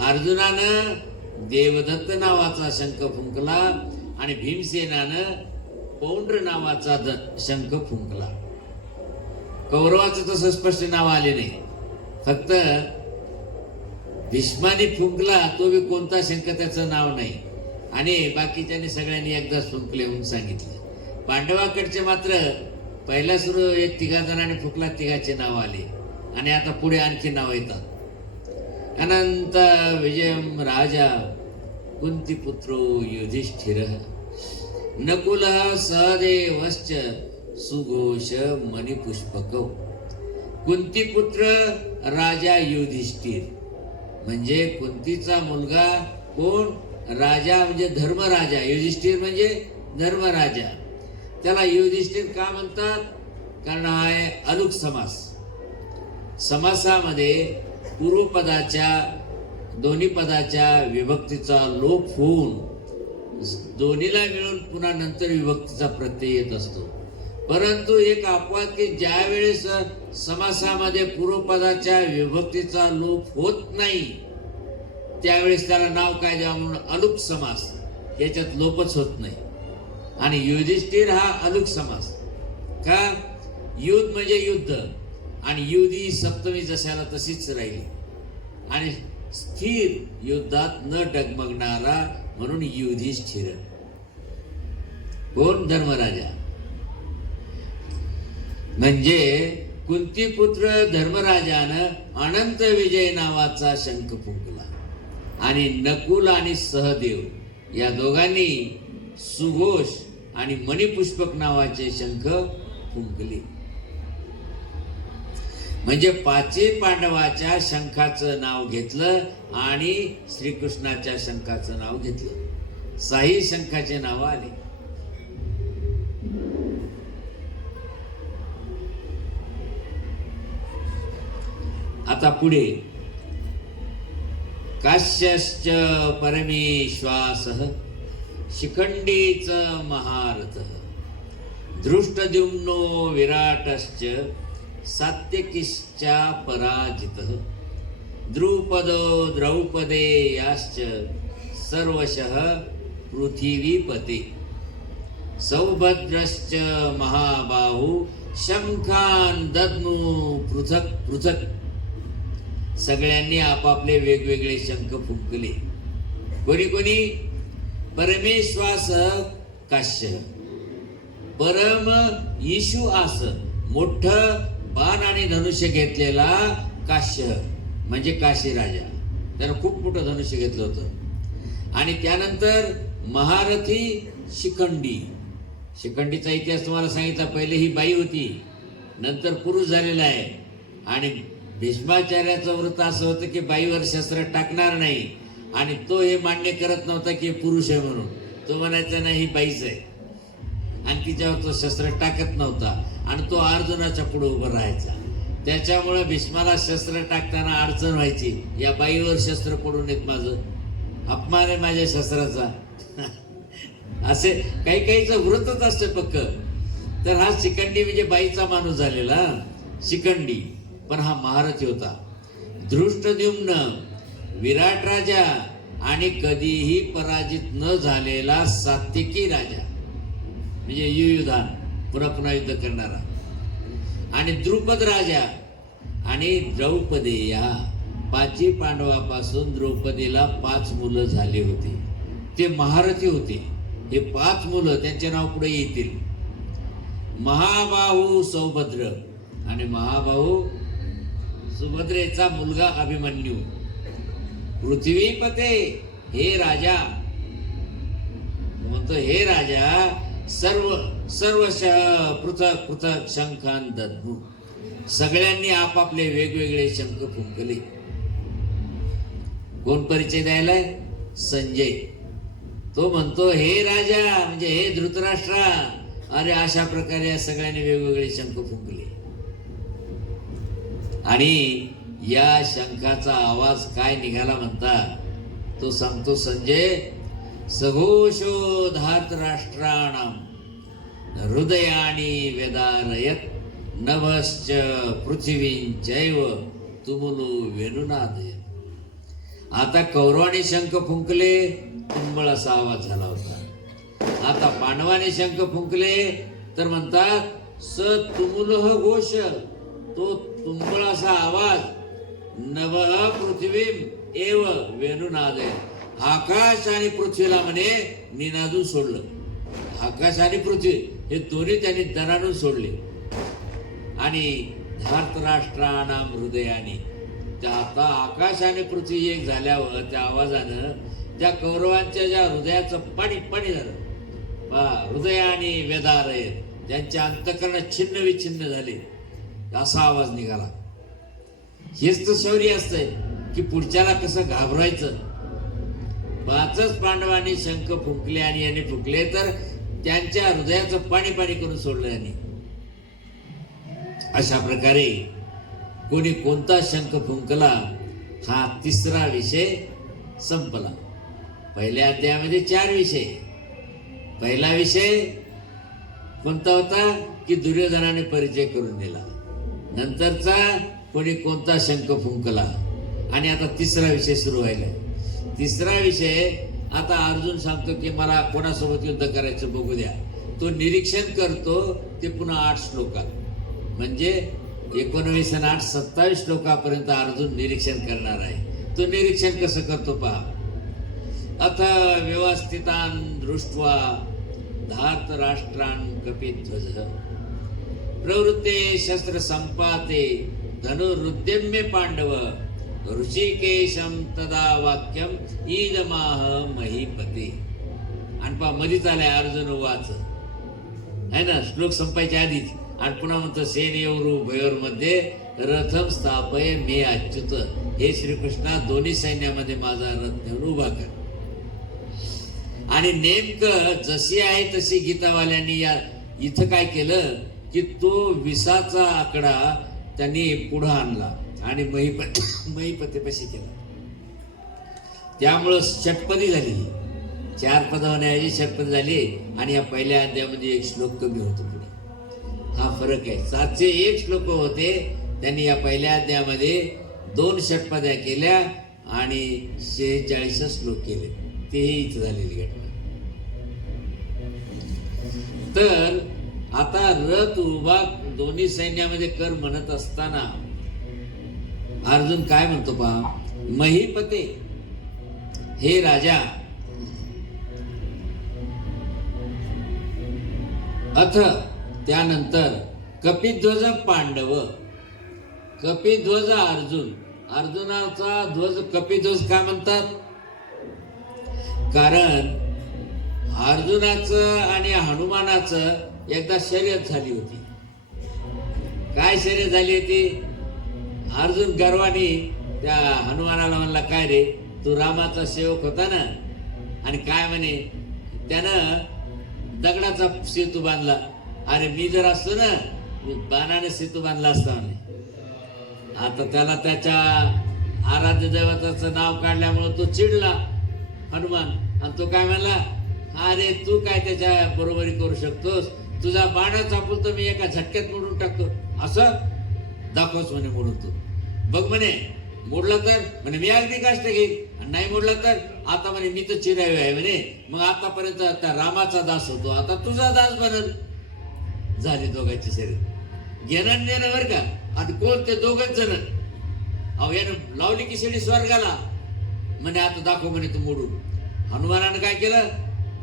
अर्जुनानं देवदत्त नावाचा शंख फुंकला आणि भीमसेनानं पौंड्र नावाचा शंख फुंकला. कौरवाचं तसं स्पष्ट नाव आले नाही, फक्त भीष्माने फुंकला तो बी कोणता शंख त्याचं नाव नाही आणि बाकीच्यांनी सगळ्यांनी एकदाच फुंकले म्हणून सांगितले. पांडवाकडचे मात्र पहिला सुरू एक तिघा जणांनी फुंकला, तिघाचे नाव आले आणि आता पुढे आणखी नाव येतात. अनंत विजयम राजा कुंतीपुत्रो युधिष्ठिर नकुल सहदेवश्च सुघोष मणिपुष्पक. कुंतीपुत्र राजा युधिष्ठिर म्हणजे कुंतीचा मुलगा कोण? राजा म्हणजे धर्मराजा. युधिष्ठिर म्हणजे धर्मराजा. त्याला युधिष्ठिर का म्हणतात? कारण हा आहे अलुक समास. समासामध्ये पूर्वपदाच्या दोन्ही पदाच्या विभक्तीचा लोप होऊन दोन्हीला मिळून पुन्हा नंतर विभक्तीचा प्रत्यय येत असतो. परंतु एक अपवाद की ज्या वेळेस समासामध्ये पूर्वपदाच्या विभक्तीचा लोप होत नाही त्यावेळेस त्याला नाव काय द्यावं म्हणून अलुक समास. याच्यात लोपच होत नाही. आणि युधिष्ठिर हा अलुक समास का? युद्ध म्हणजे युद्ध आणि युधी सप्तमी जशाला तशीच राहील आणि स्थिर युद्धात न डगमगणारा म्हणून युधिष्ठिर. कोण? धर्मराजा. म्हणजे कुंतीपुत्र धर्मराजानं अनंत विजय नावाचा शंख फुंकला आणि नकुल आणि सहदेव या दोघांनी सुघोष आणि मणिपुष्पक नावाचे शंख फुंकले. म्हणजे पाचही पांडवाच्या शंखाचं नाव घेतलं आणि श्रीकृष्णाच्या शंखाचं नाव घेतलं. साही शंखाचे नाव आले. आता पुढे काश्यश्च परमेश्वासः शिखंडीच महारथः दृष्टद्युम्नो विराटश्च सात्यकिश्च पराजितः द्रुपदो द्रौपदेयाश्च सर्वशः पृथिवीपते सौभद्रश्च महाबाहु शंखान दद्मु पृथक पृथक. सगळ्यांनी आपापले वेगवेगळे शंख फुंकले. कोणी कोणी? परमेश्वास काश्य, परम ईशू आस, मोठं बाण आणि धनुष्य घेतलेला काश्य म्हणजे काशी राजा, त्यानं खूप मोठं धनुष्य घेतलं होतं. आणि त्यानंतर महारथी शिखंडी. शिखंडीचा इतिहास तुम्हाला सांगितला. पहिले ही बाई होती, नंतर पुरुष झालेला आहे. आणि भीष्माचार्याचं व्रत असं होतं की बाईवर शस्त्र टाकणार नाही, आणि तो हे मान्य करत नव्हता की पुरुष आहे म्हणून. तो म्हणायचा नाही ही बाईच आहे, आणि तिच्यावर तो शस्त्र टाकत नव्हता. आणि तो अर्जुनाच्या पुढे उभं राहायचा. त्याच्यामुळे भीष्माला शस्त्र टाकताना अडचण व्हायची, या बाईवर शस्त्र पडून येत, माझं अपमान आहे माझ्या शस्त्राचा. असे काही काहीचं व्रतच असते पक्क. तर हा शिखंडी म्हणजे बाईचा माणूस झालेला शिखंडी, पण हा महारथी होता. धृष्टद्युम्न विराट राजा आणि कधीही पराजित न झालेला सात्यकी राजा, म्हणजे युयुधान, पुन्हा पुन्हा युद्ध करणारा. आणि द्रुपद राजा आणि द्रौपदेया. 5 पांडवापासून द्रौपदीला 5 मुलं झाली होती. ते महारथी होते. हे 5 मुलं, त्यांचे नाव पुढे येतील. महाबाहू सौभद्र, आणि महाबाहू सुभद्रेचा मुलगा अभिमन्यू. पृथ्वीपते, हे राजा म्हणतो, हे राजा सर्वशः पृथक पृथक शंखान दद्मु. सगळ्यांनी आपापले वेगवेगळे शंख फुंकले. कोण परिचय द्यायलाय? संजय. तो म्हणतो, हे राजा म्हणजे हे धृतराष्ट्रा. अरे अशा प्रकारे या सगळ्यांनी वेगवेगळे शंख फुंकले. आणि या शंखाचा आवाज काय निघाला म्हणता, तो सांगतो संजय. सघोषो धार्तराष्ट्राणाम हृदयानी वेदारयत नभश्च पृथ्वींचैव तुमुलो वेणुनादय. आता कौरवाने शंख फुंकले, तुंबळ असा आवाज झाला होता. आता पांडवाने शंख फुंकले तर म्हणतात स तुमुलह घोष, तो तुंबळ असा आवाज. नभः पृथ्वीम एव वेणुनादय. आकाश आणि पृथ्वीला म्हणे निनादून सोडलं. आकाश आणि पृथ्वी हे दोन्ही त्यांनी दणाणून सोडले. आणि धार्तराष्ट्राणाम हृदयाने, त्या आता आकाश आणि पृथ्वी एक झाल्यावर त्या आवाजानं त्या कौरवांच्या ज्या हृदयाचं पाणी पाणी झालं. हृदयाने वेदारय, त्यांच्या अंतकरण छिन्न विछिन्न झाले, असा आवाज निघाला. हेच तर शौर्य असतंय की पुढच्याला कसं घाबरायचं. 5च पांडवांनी शंख फुंकले आणि यांनी फुंकले तर त्यांच्या हृदयाचं पाणी पाणी करून सोडलं यांनी. अशा प्रकारे कोणी कोणता शंख फुंकला, हा 3रा विषय संपला. पहिल्या अध्यायामध्ये 4 विषय. पहिला विषय कोणता होता की दुर्योधनाने परिचय करून दिला. नंतरचा कोणी कोणता शंख फुंकला. आणि आता 3रा विषय सुरू व्हायला. 3रा विषय आता अर्जुन सांगतो की मला कोणासोबत युद्ध करायचं बघू द्या. तो निरीक्षण करतो. ते पुन्हा 8 श्लोकात, म्हणजे 19 आणि 8 27 श्लोकापर्यंत अर्जुन निरीक्षण करणार आहे. तो निरीक्षण कसं करतो पहा. अथ व्यवस्थितान दृष्ट्वा धार्तराष्ट्रान कपिध्वज प्रवृत्ते शस्त्र संपाते धनुरुद्यम्य पांडव ऋषिकेशम तदा वाक्यम ईदमाह महीपते. आणि पहा मधीच आलाय अर्जुन वाच है ना, श्लोक संपायच्या आधीच. आणि पुन्हा म्हणतो सेनेयोरू भयोर मध्ये रथम स्थापय मे अच्युत. हे श्रीकृष्णा, दोन्ही सैन्यामध्ये माझा रथ नेऊन उभा कर. आणि नेमकं जशी आहे तशी गीतावाल्यांनी या इथं काय केलं की तो 20चा आकडा त्यांनी पुढं आणला. आणि महिपतेपाशी केला. त्यामुळं षटपदी झाली, 4 पद होण्याऐवजी षटपदी झाली. आणि या पहिल्या अध्यायामध्ये 1 श्लोक कमी होतो पुढे. हा फरक आहे. 701 श्लोक होते, त्यांनी या पहिल्या अध्यायामध्ये 2 षटपद्या केल्या आणि 46 श्लोक केले. तेही इथं झालेली घटना. तर आता रथ उभा दोन्ही सैन्यामध्ये कर म्हणत असताना अर्जुन काय म्हणतो पहा, महिपते हे राजा, अथ त्यानंतर कपिध्वज पांडव, कपिध्वज अर्जुन. अर्जुनाचा ध्वज कपिध्वज का म्हणतात? कारण अर्जुनाचं आणि हनुमानाचं एकदा शर्यत झाली होती. काय शर्यत झाली होती? अर्जुन गर्वाने त्या हनुमानाला म्हणला, काय रे तू रामाचा सेवक होता ना, आणि काय म्हणे त्यानं दगडाचा सेतू बांधला. अरे मी जर असतो ना, मी बाणाने सेतू बांधला असता म्हणे. आता त्याला त्याच्या आराध्य दैवताचं नाव काढल्यामुळे तो चिडला हनुमान, आणि तो काय म्हणला, अरे तू काय त्याच्या बरोबरी करू शकतोस? तुझा बाणा चापूल तर मी एका झटक्यात मोडून टाकतो. असं दाखवच म्हणे मोडून तू बघ म्हणे. मोडला तर म्हणे मी अगदी कष्ट घेईन, आणि नाही मोडला तर आता म्हणे मी तर चिरावी आहे म्हणे. मग आतापर्यंत त्या रामाचा दास होतो, आता तुझा दास बनल. झाली दोघांची शर्यत, घेणं देणं बरं का. आणि कोण? ते दोघच जण. अहो यानं लावली की शेडी स्वर्गाला. म्हणे आता दाखव म्हणे तू मोडून. हनुमानानं काय केलं,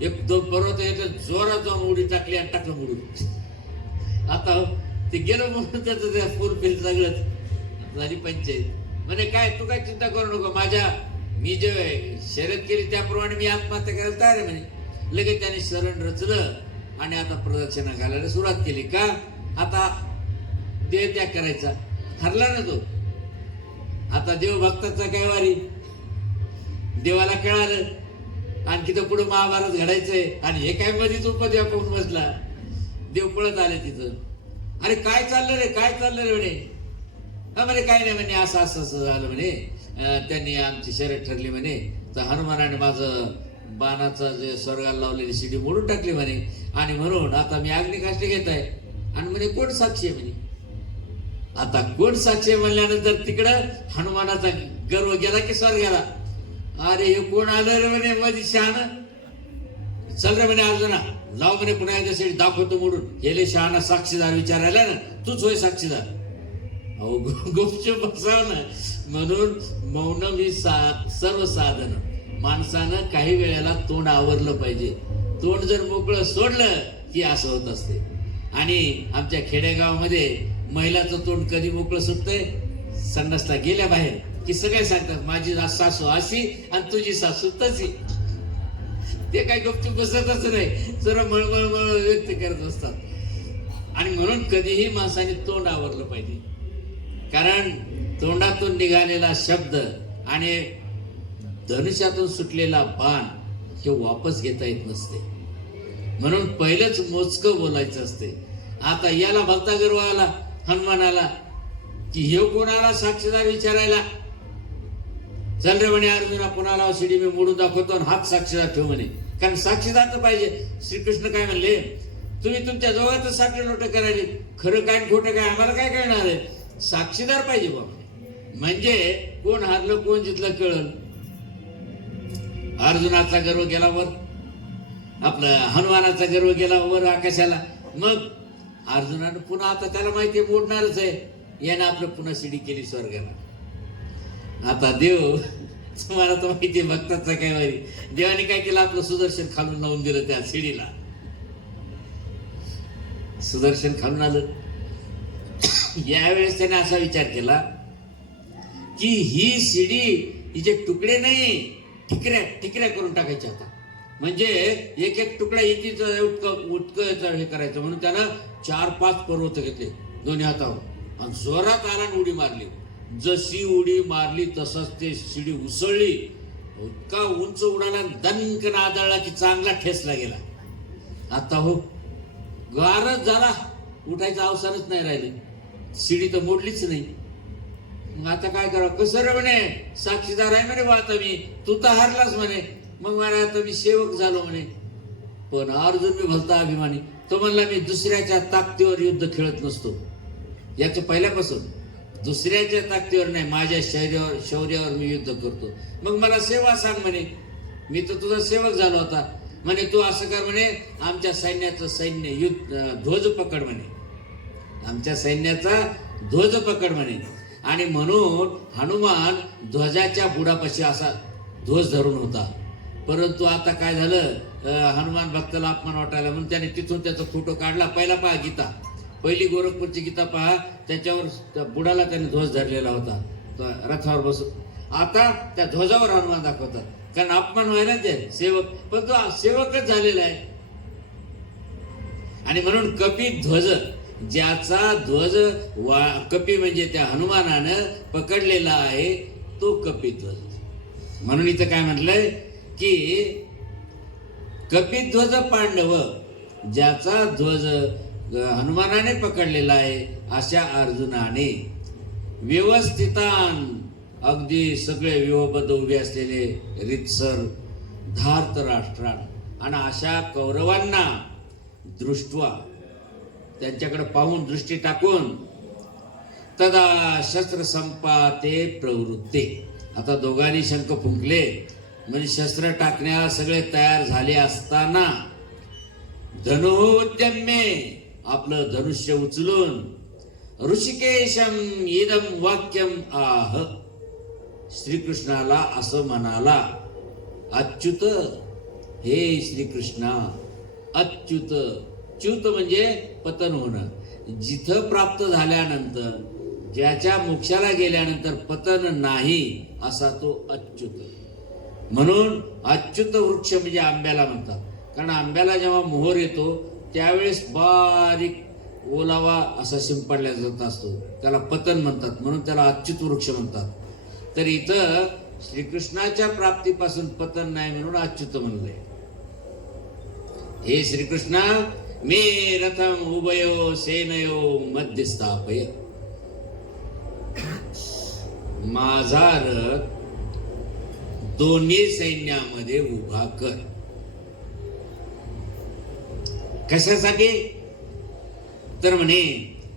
1-2 पर्वत येतं जोरात जाऊन उडी टाकली आणि टाकलं मोडून. आता ते गेलं म्हणून त्याचं त्या फुलफिल सगळंच झाली पंचायत. म्हणे काय तू काय चिंता करू नको, मी जे शर्यत केली त्याप्रमाणे मी आत्महत्या करायला तयार आहे म्हणे. लगेच त्याने शरण रचलं आणि आता प्रदक्षिणा घालायला सुरुवात केली. का? आता देह त्याग करायचा. हरला ना तो. आता देवभक्ताचा काय वारी, देवाला कळालं आणखी तर पुढे महाभारत घडायचंय, आणि हे काय मध्येच उपद्या पाहून बसला. देव पळत आले तिथं. अरे काय चाललं रे, काय चाललं रे म्हणे. म्हणे काय नाही म्हणे, असं असं असं झालं म्हणे, त्यांनी आमची शर्यत ठरली म्हणे, तर हनुमानाने माझं बाणाचं जे स्वर्गाला लावलेली शिडी मोडून टाकली म्हणे, आणि म्हणून आता मी अग्निकाष्ट घेत आहे. आणि म्हणे कोण साक्षी आहे म्हणे. आता कोण साक्षी म्हणल्यानंतर तिकडं हनुमानाचा गर्व गेला की स्वर्गाला. अरे हे कोण आलं रे म्हणे मध्ये शहाणं. चल रे म्हणे अर्जुना, लाव म्हणे पुन्हा एकदा शेडी दाखवतो मोडून. गेले शहाणा साक्षीदार विचारायला ना, तूच होय साक्षीदार. अहो गुपचूप बसाव ना. म्हणून मौन ही सर्व साधन. माणसानं काही वेळेला तोंड आवरलं पाहिजे. तोंड जर मोकळं सोडलं की असं होत असते. आणि आमच्या खेडेगावामध्ये महिलाचं तोंड कधी मोकळं सुटतंय, संडासला गेल्या बाहेर की सगळे सांगतात माझी सासू अशी आणि तुझी सासू तशी. ते काही गपचूप बसतच नाही, सर्व मळमळ व्यक्त करत असतात. आणि म्हणून कधीही माणसाने तोंड आवरलं पाहिजे. कारण तोंडातून निघालेला शब्द आणि धनुष्यातून सुटलेला बाण हे वापस घेता येत नसते. म्हणून पहिलंच मोजकं बोलायचं असते. आता याला भलता गर्व आला हनुमानाला की हे कोणाला साक्षीदार विचारायला. चल रे म्हणे अर्जुना, पुन्हा लाव शिडी, मी मोडून दाखवतो आणि हात साक्षीदार ठेव म्हणे. कारण साक्षीदार तर पाहिजे. श्रीकृष्ण काय म्हणले, तुम्ही तुमच्या दोघांचं साखळी नोट करायची, खरं काय खोटं काय आम्हाला काय कळणार आहे. साक्षीदार पाहिजे बाबा, म्हणजे कोण हारलं कोण जितलं कळलं. अर्जुनाचा गर्व गेला वर, आपलं हनुमानाचा गर्व गेला वर आकाशाला. मग अर्जुनानं पुन्हा आता त्याला माहिती मोडणारच आहे, यानं आपलं पुन्हा शिडी केली स्वर्गाला. आता देव तुम्हाला तर माहिती आहे भक्ताचा काय वारी. देवाने काय केलं, आपलं सुदर्शन खालून लावून दिलं त्या शिडीला. सुदर्शन खालून आलं. यावेळेस त्याने असा विचार केला की ही शिडी हिचे तुकडे नाही, ठिकऱ्या करून टाकायच्या आता. म्हणजे एक एक तुकडा एकीच उठकं हे करायचं. म्हणून त्यानं 4-5 पर्वत घेतले दोन्ही हातावर आणि जोरात आला आणि उडी मारली. जशी उडी मारली तसंच ते शिडी उसळली. इतका उंच उडाला, दणकन आदळला की चांगला ठेसला गेला. आता हो गारच झाला, उठायचं अवसरच नाही राहिले. शिडी तर मोडलीच नाही. मग आता काय करावं? कसं रे म्हणे, साक्षीदार आहे म्हणे बा आता मी, तू तर हारलास म्हणे. मग मला आता मी सेवक झालो म्हणे. पण अर्जुन मी भलता अभिमानी, तो म्हणला मी दुसऱ्याच्या ताकदीवर युद्ध खेळत नसतो. याच्या पहिल्यापासून दुसऱ्याच्या ताकदीवर नाही, माझ्या शौर्यावर मी युद्ध करतो. मग मला सेवा सांग म्हणे, मी तर तुझा सेवक झालो होता. म्हणे तू असं कर म्हणे, आमच्या सैन्याचं ध्वज पकड म्हणे, आमच्या सैन्याचा ध्वज पकड म्हणे. आणि म्हणून हनुमान ध्वजाच्या बुडापाशी असा ध्वज धरून होता. परंतु आता काय झालं, हनुमान भक्ताला अपमान वाटायला म्हणून त्याने तिथून त्याचा फोटो काढला. पहिला पहा गीता, पहिली गोरखपूरची गीता पहा, त्याच्यावर त्या बुडाला त्याने ध्वज धरलेला होता रथावर बसून. आता त्या ध्वजावर हनुमान दाखवतात, कारण अपमान व्हायला ते सेवक, पण तो सेवकच झालेला आहे. आणि म्हणून कपी ध्वज, ज्याचा ध्वज कपी म्हणजे त्या हनुमानानं पकडलेला आहे, तो कपी ध्वज. म्हणून इथं काय म्हटलंय की कपिध्वज पांडव, ज्याचा ध्वज हनुमानाने पकडलेला आहे, अशा अर्जुनाने व्यवस्थितान, अगदी सगळे व्यवबद्ध उभे असलेले रितसर धार्त राष्ट्रान, आणि अशा कौरवांना दृष्टवा, त्यांच्याकडे पाहून दृष्टी टाकून, तदा शस्त्र संपाते प्रवृत्ते. आता दोघांनी शंख फुंकले, म्हणजे शस्त्र टाकण्याला सगळे तयार झाले असताना धनुद्यम्ये, आपलं धनुष्य उचलून, ऋषिकेशम इदम वाक्यम आह, श्रीकृष्णाला असं म्हणाला, अच्युत, हे श्रीकृष्णा, अच्युत. च्युत म्हणजे पतन होणं, जिथं प्राप्त झाल्यानंतर, ज्याच्या मोक्षाला गेल्यानंतर पतन नाही, असा तो अच्युत. म्हणून अच्युत वृक्ष म्हणजे आंब्याला म्हणतात, कारण आंब्याला जेव्हा मोहर येतो त्यावेळेस बारीक ओलावा असा शिंपडला जात असतो, त्याला पतन म्हणतात, म्हणून त्याला अच्युत वृक्ष म्हणतात. तर इथं श्रीकृष्णाच्या प्राप्तीपासून पतन नाही म्हणून अच्युत म्हणलंय. हे श्रीकृष्णा, मे रथम उभयो सेनयो मध्ये स्थापय, माझा रथ दोन्ही सैन्यामध्ये उभा कर. कशासाठी? तर म्हणे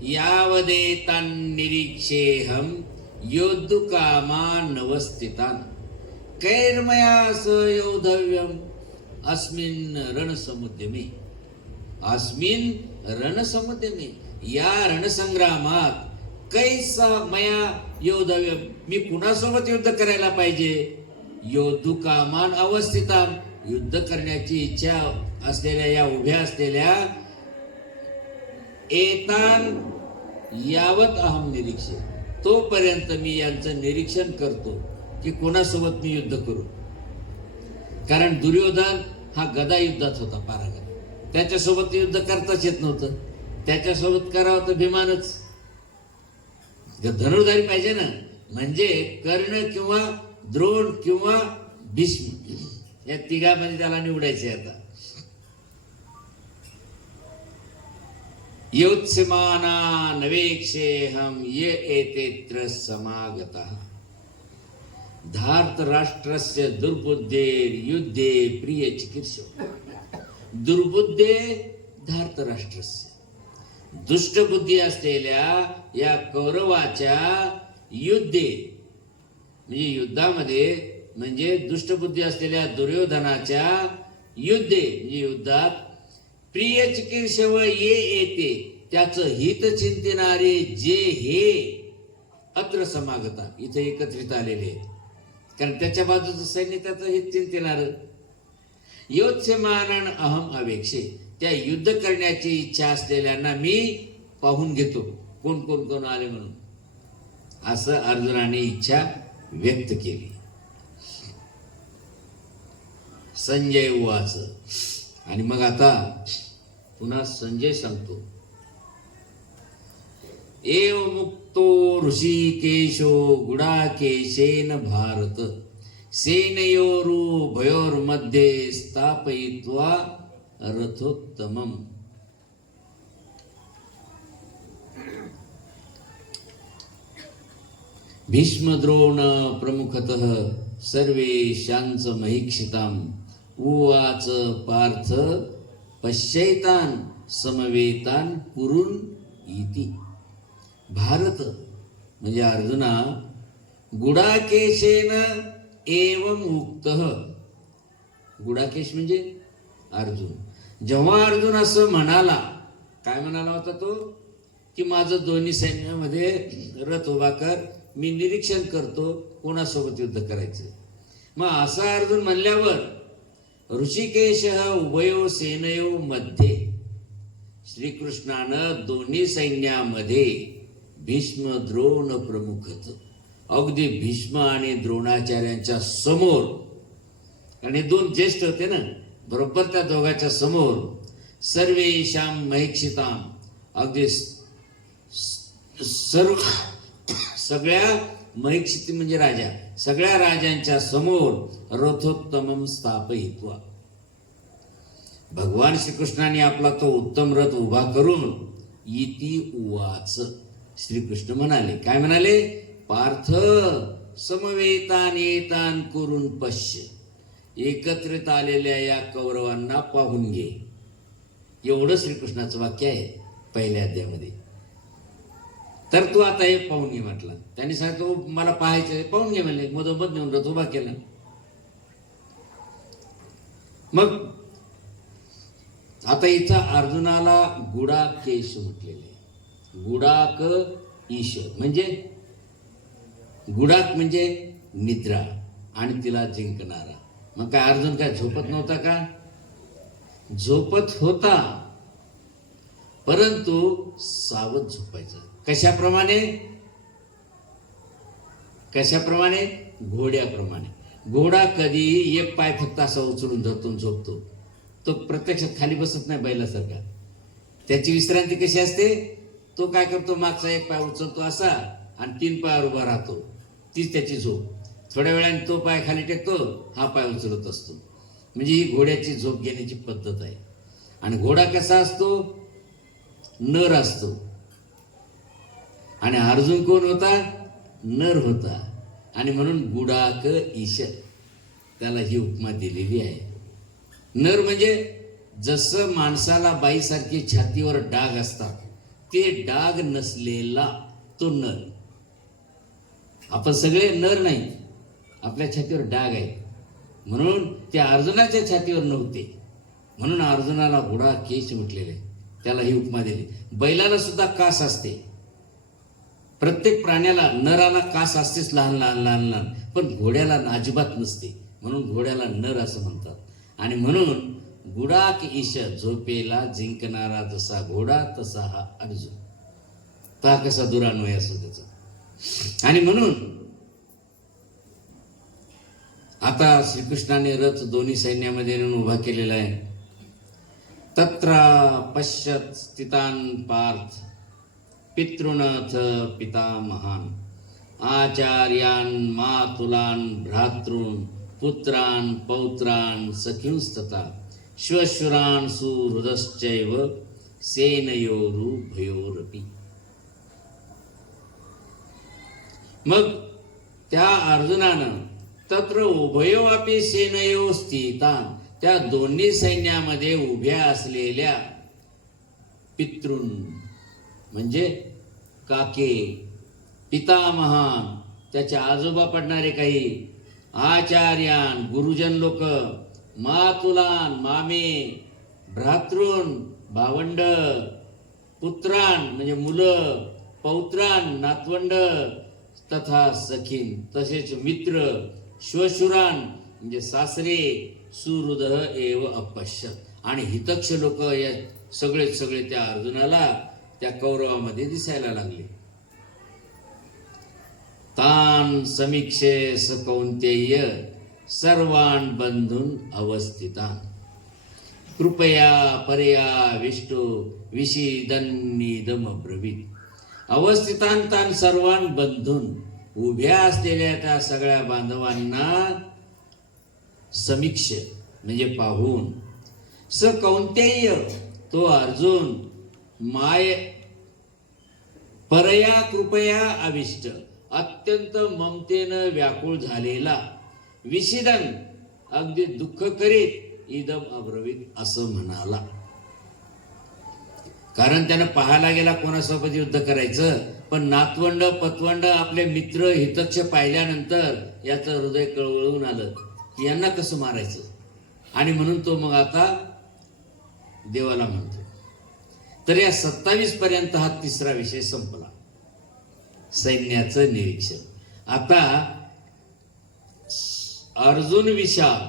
यावदेतान निरीक्षेहम योद्धुकामानवस्थितान कैर्मया स योद्धव्यम अस्मिन् रणसमुद्यमे. अस्मिन् रणसमुद्यमे, या रणसंग्रामात कैसा मया योद्धव्यम, मी कुणासोबत युद्ध करायला पाहिजे? योद्धुकामान अवस्थितान, युद्ध करण्याची इच्छा असलेल्या, या उभ्या असलेल्या, एतान यावत अहम निरीक्षे, तोपर्यंत मी यांचं निरीक्षण करतो की कोणासोबत मी युद्ध करू. कारण दुर्योधन हा गदा युद्धात होता पारंगत, त्याच्यासोबत युद्ध करताच येत नव्हतं. त्याच्यासोबत करावं तर भीमानच, धनुर्धारी पाहिजे ना. म्हणजे कर्ण किंवा द्रोण किंवा भीष्म, या तिघांमध्ये त्याला निवडायचे. आता योत्स्यमाना नवेक्षेहम ये एतेत्र समागतः धार्त राष्ट्रस्य दुर्बुद्धेर युद्धे प्रिय चिकित्सो. दुर्बुद्धे धार्त राष्ट्रस्य, दुष्ट बुद्धी असलेल्या या कौरवाच्या युद्धे, म्हणजे युद्धामध्ये, म्हणजे दुष्टबुद्धी असलेल्या दुर्योधनाच्या युद्धे म्हणजे युद्धात, प्रिय चिकित्सव ये येते, त्याचं हित चिंतणारे जे हे अत्र समागता, इथे एकत्रित आलेले आहेत. कारण त्याच्या बाजूचं सैन्य त्याचं हित चिंतणार. योत्स्यमानन अहम अवेक्षे, त्या युद्ध करण्याची इच्छा असलेल्यांना मी पाहून घेतो, कोण कोण कोण आले म्हणून. असं अर्जुनाने इच्छा व्यक्त केली. संजय उवाच, आणि मग आता पुन्हा संजय सांगतो, एव मुक्तो ऋषिकेशो गुडाकेशेन भारत सेनयोरुभयोर्मध्ये स्थापयित्वा रथोत्तमम्. भीष्मद्रोण प्रमुखतः सर्वेशांच महिक्षिताम उवाच पार्थ पश्यैतान समवेतान कुरुन इति. भारत म्हणजे अर्जुना गुडाकेशेन एवं उक्तः. गुडाकेश म्हणजे अर्जुन. जेव्हा अर्जुन असं म्हणाला, काय म्हणाला होता तो, की माझं दोन्ही सैन्यामध्ये रथ उभा कर, मी निरीक्षण करतो कोणासोबत युद्ध करायचं. मग असा अर्जुन म्हणल्यावर ऋषिकेश उभयो सेनयो मध्ये श्रीकृष्णानं दोन्ही सैन्यामध्ये भीष्म द्रोण प्रमुखत, अगदी भीष्म आणि द्रोणाचार्यांच्या समोर, आणि दोन ज्येष्ठ होते ना, बरोबर त्या दोघांच्या समोर सर्वेशाम महिक्षिताम, अगदी सर्व सगळ्या महिक्षिती म्हणजे राजा, सगळ्या राजांच्या समोर रथोत्तमम स्थापयित्वा. भगवान श्रीकृष्णाने आपला तो उत्तम रथ उभा करून इति उवाच, श्रीकृष्ण म्हणाले. काय म्हणाले? पार्थ समवेतान एतान कुरुन पश्य, एकत्रित आलेल्या या कौरवांना पाहून घे. एवढं श्रीकृष्णाचं वाक्य आहे पहिल्या अध्यायामध्ये. तर तू आता हे पाहून घे म्हटलं. त्यांनी सांगितलं मला पाहायचं, पाहून घे म्हणले. मधोमध नेऊन रथ उभा केला. मग आता इथं अर्जुनाला गुडाकेश म्हटलेले. गुडाक ईश म्हणजे गुडाक म्हणजे निद्रा आणि तिला जिंकणारा. मग काय अर्जुन काय झोपत नव्हता का? झोपत होता, परंतु सावध झोपायचं. कशाप्रमाणे? कशाप्रमाणे? घोड्याप्रमाणे. घोडा कधी एक पाय फक्त असा उचलून धरतून झोपतो, तो प्रत्यक्षात खाली बसत नाही बैलासारखा. त्याची विश्रांती कशी असते? तो काय करतो, मागचा एक पाय उचलतो असा आणि 3 पायावर उभा राहतो. तीच त्याची झोप. थोड्या वेळाने तो पाय खाली टेकतो, हा पाय उचलत असतो. म्हणजे ही घोड्याची झोप घेण्याची पद्धत आहे. आणि घोडा कसा असतो? नर असतो. आणि अर्जुन कोण होता? नर होता. आणि म्हणून गुडाक ईश त्याला ही उपमा दिलेली आहे. नर म्हणजे जसं माणसाला बाईसारखी छातीवर डाग असतात, ते डाग नसलेला तो नर. आपण सगळे नर नाही, आपल्या छातीवर डाग आहे. म्हणून ते अर्जुनाच्या छातीवर नव्हते, म्हणून अर्जुनाला गुडाकेश म्हटलेले. त्याला ही उपमा दिली. बैलाला सुद्धा कास असते. प्रत्येक प्राण्याला, नराला कास असतेच, लहान लहान लहान लहान, पण घोड्याला अजिबात नसते. म्हणून घोड्याला नर असं म्हणतात. आणि म्हणून गुडाक ईश, झोपेला जिंकणारा जसा घोडा तसा हा अर्जुन. ता कसा दुरान्वय असतो त्याचा. आणि म्हणून आता श्रीकृष्णाने रथ दोन्ही सैन्यामध्ये नेऊन उभा केलेला आहे. तत्र पश्यत स्थितान पार्थ पितृनाथ पितामहान आचार्यान मातुलान भ्रातॄन पुत्रान पौत्रान सखींस्तथा श्वशुरान सुहृदश्चैव सेनयोरुभयोरपि. मग त्या अर्जुनानं तत्र उभयो अपि सेनयो स्थितान, त्या दोन्ही सैन्यामध्ये उभ्या असलेल्या पितृन म्हणजे काके, पितामहान त्याचे आजोबा पडणारे काही, आचार्यान गुरुजन लोक, मातुलान मामे, भ्रातृन भावंड, पुत्रान म्हणजे मुलं, पौत्रान नातवंड, तथा सखीन तसेच मित्र, श्वशुरान म्हणजे सासरे, सुहृद एव अपश्यत आणि हितक्ष लोक, या सगळे त्या अर्जुनाला त्या कौरवामध्ये दिसायला लागले. तान समीक्षे स कौंतेय सर्वान बंधून अवस्थितान कृपया परया विष्णु विषीदन्निदम ब्रवीत. अवस्थितान तान सर्वान बंधून, उभ्या असलेल्या त्या सगळ्या बांधवांना समीक्ष म्हणजे पाहून, स कौंतेय तो अर्जुन, माय परया कृपया अविष्ट अत्यंत ममतेनं व्याकुळ झालेला, विषीदन अगदी दुःख करीत इदम अब्रवीत असं म्हणाला. कारण त्यानं पाहायला गेला कोणासोबत युद्ध करायचं, पण नातवंड पतवंड आपले मित्र हितच्छ पाहिल्यानंतर याचं हृदय कळवळून आलं की यांना कसं मारायचं. आणि म्हणून तो मग आता देवाला म्हणतो. तर या 27 पर्यंत हा तिसरा विषय संपला, सैन्याचं निरीक्षण. आता अर्जुन विषाद,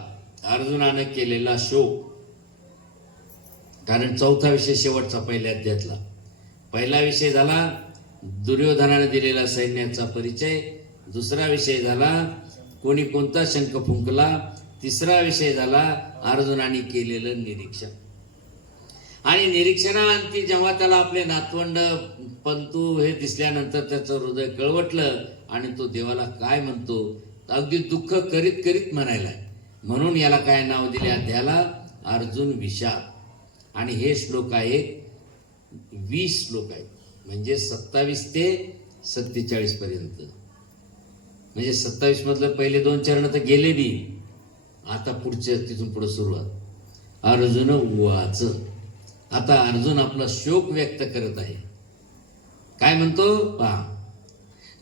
अर्जुनानं केलेला शोक. कारण चौथा विषय शेवटचा पहिल्या अध्यायातला. पहिला विषय झाला दुर्योधनाने दिलेला सैन्याचा परिचय, दुसरा विषय झाला कोणी कोणता शंख फुंकला, तिसरा विषय झाला अर्जुनाने केलेलं निरीक्षण. आणि निरीक्षणाअंती जेव्हा त्याला आपले नातवंड पंतू हे दिसल्यानंतर त्याचं हृदय कळवटलं आणि तो देवाला काय म्हणतो, अगदी दुःख करीत करीत म्हणायलाय. म्हणून याला काय नाव दिले अध्यायाला, अर्जुन विषाद. आणि हे श्लोक आहेत 20 श्लोक आहेत, म्हणजे 27 ते 47 पर्यंत. म्हणजे 27 मधलं पहिले 2 चरण तर गेले बी. आता पुढच्या तिथून पुढे सुरुवात. अर्जुन उवाच. आता अर्जुन आपला शोक व्यक्त करत आहे. काय म्हणतो पहा.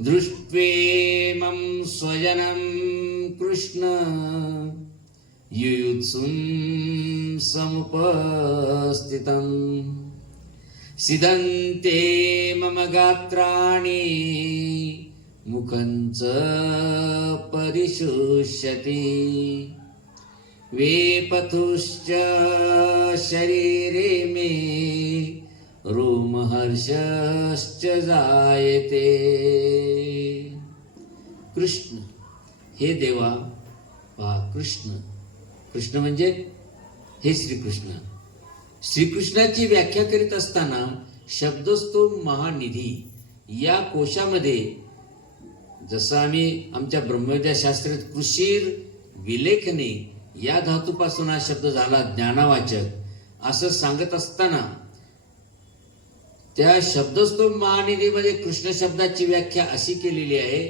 दृष्ट्वेमं स्वजनं कृष्ण युयुत्सुं समुपस्थितं सिदन्ते मम गात्राणि मुखं च परिशुष्यति वेपथुश्च शरीरे मे रोमहर्षश्च जायते. कृष्ण, हे देवा पहा. कृष्ण, कृष्ण म्हणजे हे श्रीकृष्ण. श्रीकृष्णाची व्याख्या करीत असताना शब्दस्तोम महानिधी या कोशामध्ये, जसं आम्ही आमच्या ब्रह्मविद्याशास्त्रात कृषीर विलेखने या धातूपासून हा शब्द झाला ज्ञानवाचक असं सांगत असताना, त्या शब्दस्तोम महानिधीमध्ये कृष्ण शब्दाची व्याख्या अशी केलेली आहे.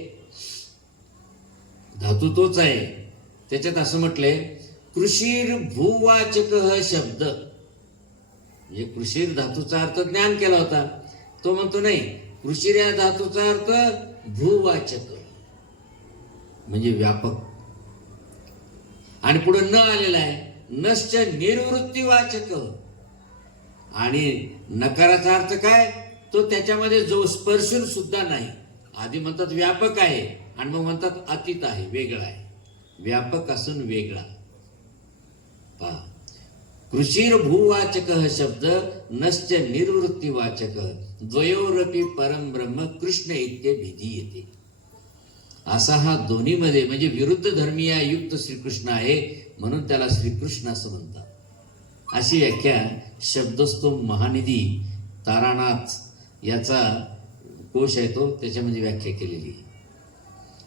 धातू तोच आहे, त्याच्यात असं म्हटलंय कृषीर भूवाचक शब्द. म्हणजे कृषीर धातूचा अर्थ ज्ञान केला होता, तो म्हणतो नाही, कृषीर या धातूचा अर्थ भूवाचक म्हणजे व्यापक. आणि पुढे न आलेला आहे नश्च निर्वृत्तीवाचक. आणि नकाराचा अर्थ काय, तो त्याच्यामध्ये जो स्पर्शून सुद्धा नाही. आधी म्हणतात व्यापक आहे आणि मग म्हणतात अतीत आहे, वेगळा आहे. व्यापक असून वेगळा. पहा, कृषीर भूवाचक शब्द नश्च निर्वृत्तीवाचक द्वयोरपि परम ब्रह्म कृष्ण इत्ये भिधीयते. असा हा दोन्हीमध्ये म्हणजे विरुद्ध धर्मीय युक्त श्रीकृष्ण आहे, म्हणून त्याला श्रीकृष्ण असं म्हणतात. अशी व्याख्या शब्दस्तोम महानिधी तारानाथ याचा कोश आहे तो, त्याच्यामध्ये व्याख्या केलेली आहे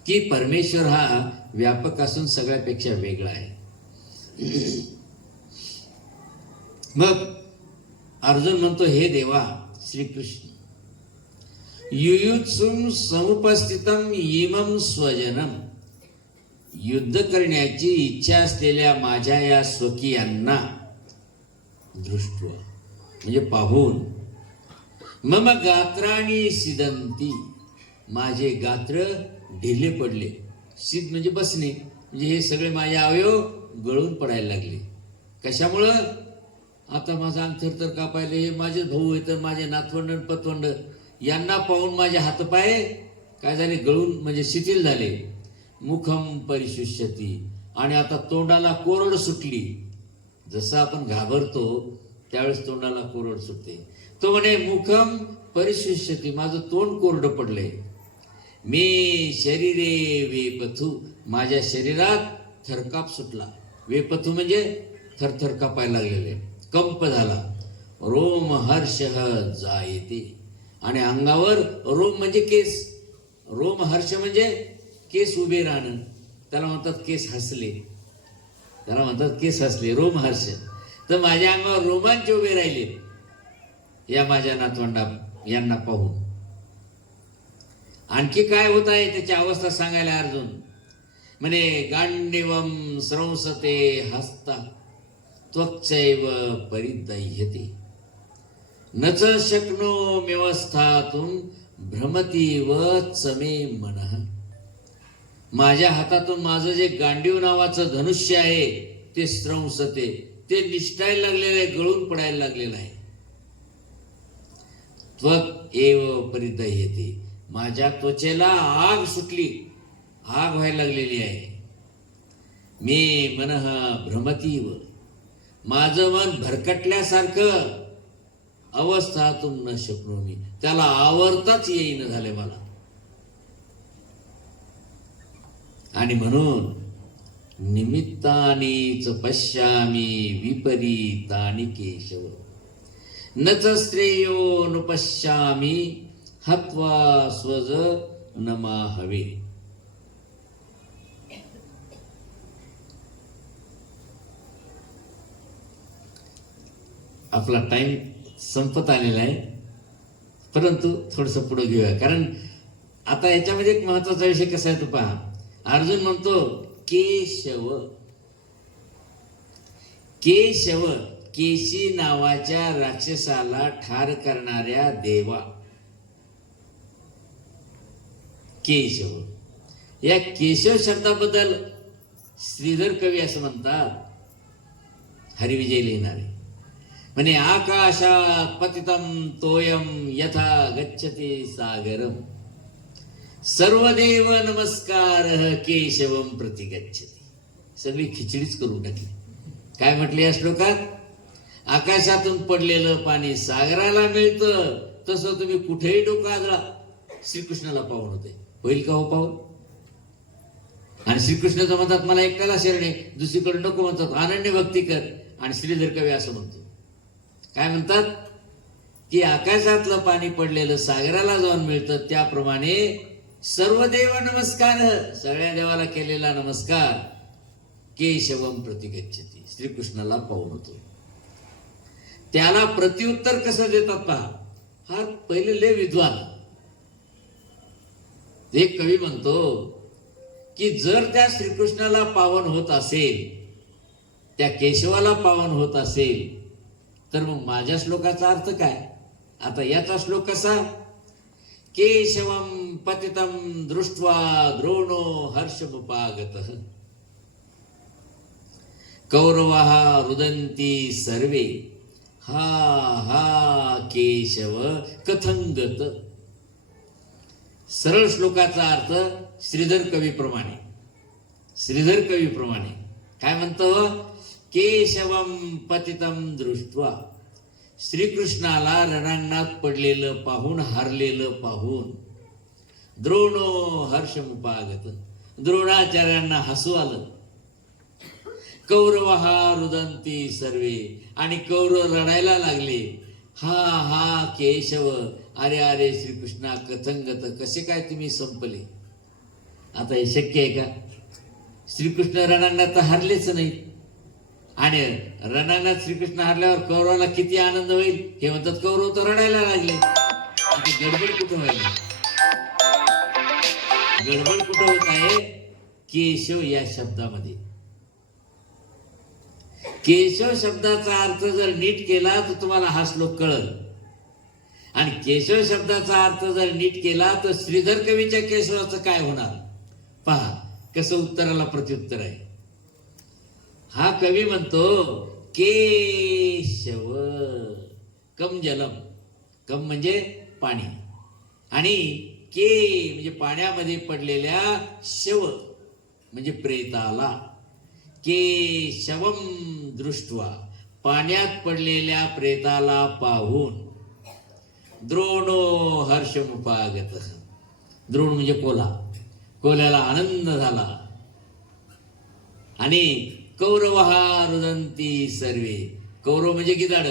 की परमेश्वर हा व्यापक असून सगळ्यापेक्षा वेगळा आहे. मग अर्जुन म्हणतो, हे देवा श्रीकृष्ण, युयुत्सुं समुपस्थितम इमं स्वजनम, युद्ध करण्याची इच्छा असलेल्या माझ्या या स्वकीयांना दृष्ट्वा म्हणजे पाहून, मम गात्राणी सिदंती, माझे गात्र ढिले पडले. सिद म्हणजे बसणे, म्हणजे हे सगळे माझे अवयव गळून पडायला लागले. कशामुळं, आता माझा अंग थरथर कापायला. हे माझे भाऊ आहेत, माझे नातवंड पतवंड, यांना पाहून माझे हातपाय काय झाले, गळून म्हणजे शिथिल झाले. मुखम परिशुष्यती, आणि आता तोंडाला कोरड सुटली. जसं आपण घाबरतो त्यावेळेस तोंडाला कोरड सुटते. तो म्हणे मुखम परिशुष्यती, माझं तोंड कोरडं पडलंय. मे शरीरे वेपथू, माझ्या शरीरात थरकाप सुटला. वेपथू म्हणजे थरथर कापायला लागलेले, कंप झाला. रोम हर्ष जायते, आणि अंगावर रोम म्हणजे केस, रोम हर्ष म्हणजे केस उभे राहणं, त्याला म्हणतात केस हसले, त्याला म्हणतात केस हसले, रोम हर्ष. तर माझ्या अंगावर रोमांच उभे राहिले या माझ्या नातवंडा यांना पाहून. आणखी काय होत आहे त्याची अवस्था सांगायला अर्जुन म्हणे गांडीवम स्रंसते हस्ता त्वक्चैव परिदह्यते न च शक्नो व्यवस्थातून भ्रमतीव चमे मनः. माझ्या हातातून माझं जे गांडीव नावाचं धनुष्य आहे ते स्रंसते, ते निष्ठायला लागलेलं आहे, गळून पडायला लागलेलं आहे. त्वक एव परिदह्यते, माझ्या त्वचेला आग सुटली, आग व्हायला लागलेली आहे. मे मनः भ्रमतीव, माझं मन भरकटल्यासारखं अवस्थातून न शक्नोमी, त्याला आवरताच येईन झाले मला. आणि म्हणून निमित्तानीच पश्यामी विपरीतानि केशव न च श्रेयो न पश्यामी हत्वा स्वज नमाहवे. आपला टाइम संपत आलेला आहे, परंतु थोडंसं पुढे घेऊया, कारण आता याच्यामध्ये एक महत्वाचा विषय कसा आहे तो पहा. अर्जुन म्हणतो केशव, केशव केशी नावाच्या राक्षसाला ठार करणाऱ्या देवा केशव. या केशव शब्दाबद्दल श्रीधर कवी असं म्हणतात, हरिविजय लिहिणारे म्हणे आकाशात पतितं तोयम यथा गच्छते सागरम सर्वदेव नमस्कार केशवम प्रति गच्छति. सगळी खिचडीच करून टाकली. काय म्हटले या श्लोकात? आकाशातून पडलेलं पाणी सागराला मिळतं, तसं तुम्ही कुठेही डोकं आदळा श्रीकृष्णाला पाहून होते. होईल का हो पाहून? आणि श्रीकृष्ण तर म्हणतात मला एकट्याला शरणे, दुसरीकडे नको म्हणतात अनन्य भक्ती कर. आणि श्रीधर कवी असं म्हणतो, काय म्हणतात की आकाशातलं पाणी पडलेलं सागराला जाऊन मिळतं, त्याप्रमाणे सर्व देव नमस्कार, सगळ्या देवाला केलेला नमस्कार केशवम प्रति गच्छति, श्रीकृष्णाला पाहून होतो. त्याला प्रत्युत्तर कसं देतात पहा. हा पहिले लय विद्वान. एक कवी म्हणतो की जर त्या श्रीकृष्णाला पावन होत असेल, त्या केशवाला पावन होत असेल, तर मग माझ्या श्लोकाचा अर्थ काय? आता याचा श्लोक कसा? केशवम पतितं दृष्ट्वा द्रोणो हर्षमुपागतः कौरवाः रुदन्ति सर्वे हा हा केशव कथंगत. सरळ श्लोकाचा अर्थ श्रीधर कवीप्रमाणे, श्रीधर कवीप्रमाणे काय म्हणतो? केशवम पतितं दृष्ट्वा, श्रीकृष्णाला रणांगणात पडलेलं पाहून, हारलेलं पाहून, द्रोणो हर्षमुपागत, द्रोणाचार्यांना हसू आलं. कौरवः रुदन्ति सर्वे, आणि कौरव रडायला लागले. हा हा केशव, अरे अरे श्रीकृष्णा कथंगत, कसे काय तुम्ही संपले? आता हे शक्य आहे का? श्रीकृष्ण रणांगणात तर हारलेच नाही, आणि रणांगणात श्रीकृष्ण हारल्यावर कौरवाला किती आनंद होईल हे म्हणतात. कौरव तर रडायला लागले. गडबड कुठं व्हायली? गडबड कुठं होत आहे? केशव या शब्दामध्ये. केशव शब्दाचा अर्थ जर नीट केला तर तुम्हाला हा श्लोक कळल, आणि केशव शब्दाचा अर्थ जर नीट केला तर श्रीधर कवीच्या केशवाचं काय होणार पहा. कसं उत्तराला प्रत्युत्तर आहे. हा कवी म्हणतो केशव कम जलम, कम म्हणजे पाणी, आणि के म्हणजे पाण्यामध्ये पडलेल्या शव म्हणजे प्रेताला. केशवम दृष्ट्वा, पाण्यात पडलेल्या प्रेताला पाहून, द्रोणो हर्षमुपागत, द्रोण म्हणजे कोल्हा, कोल्ह्याला आनंद झाला. आणि कौरवः रुदन्ति सर्वे, कौरव म्हणजे गिधाड,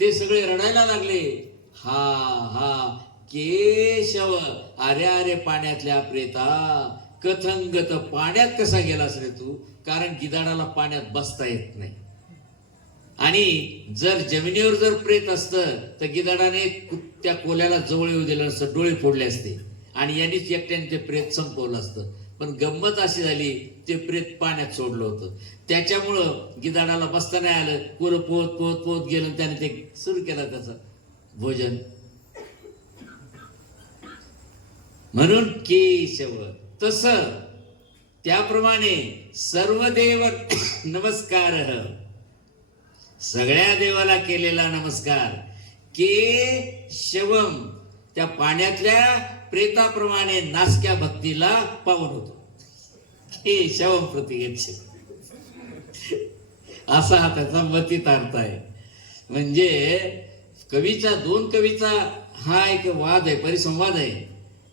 ते सगळे रडायला लागले. हा हा केशव, अरे अरे पाण्यातल्या प्रेता, कथंगत, पाण्यात कसा गेलास रे तू? कारण गिधाडाला पाण्यात बसता येत नाही, आणि जर जमिनीवर जर प्रेत असतं तर गिधाडाने त्या कोल्याला जवळ येऊ दिलं नसतं, डोळे फोडले असते. आणि यांनीच एकट्याने ते प्रेत संपवलं असतं. पण गंमत अशी झाली, ते प्रेत पाण्यात सोडलं होतं. त्याच्यामुळं गिधाडाला बसता नाही आलं. पुरं पोहत पोहत पोहत गेलं, त्याने ते सुरू केलं त्याचं भोजन. म्हणून केशव. तस त्याप्रमाणे सर्व देव नमस्कार, सगळ्या देवाला केलेला नमस्कार. केशवम, त्या पाण्यातल्या प्रेताप्रमाणे नासक्या भक्तीला पावन होतो. केशवम प्रतिगच्छ, असा हा त्याचा मतीत अर्थ आहे. म्हणजे कवीचा, दोन कवीचा हा एक वाद आहे, परिसंवाद आहे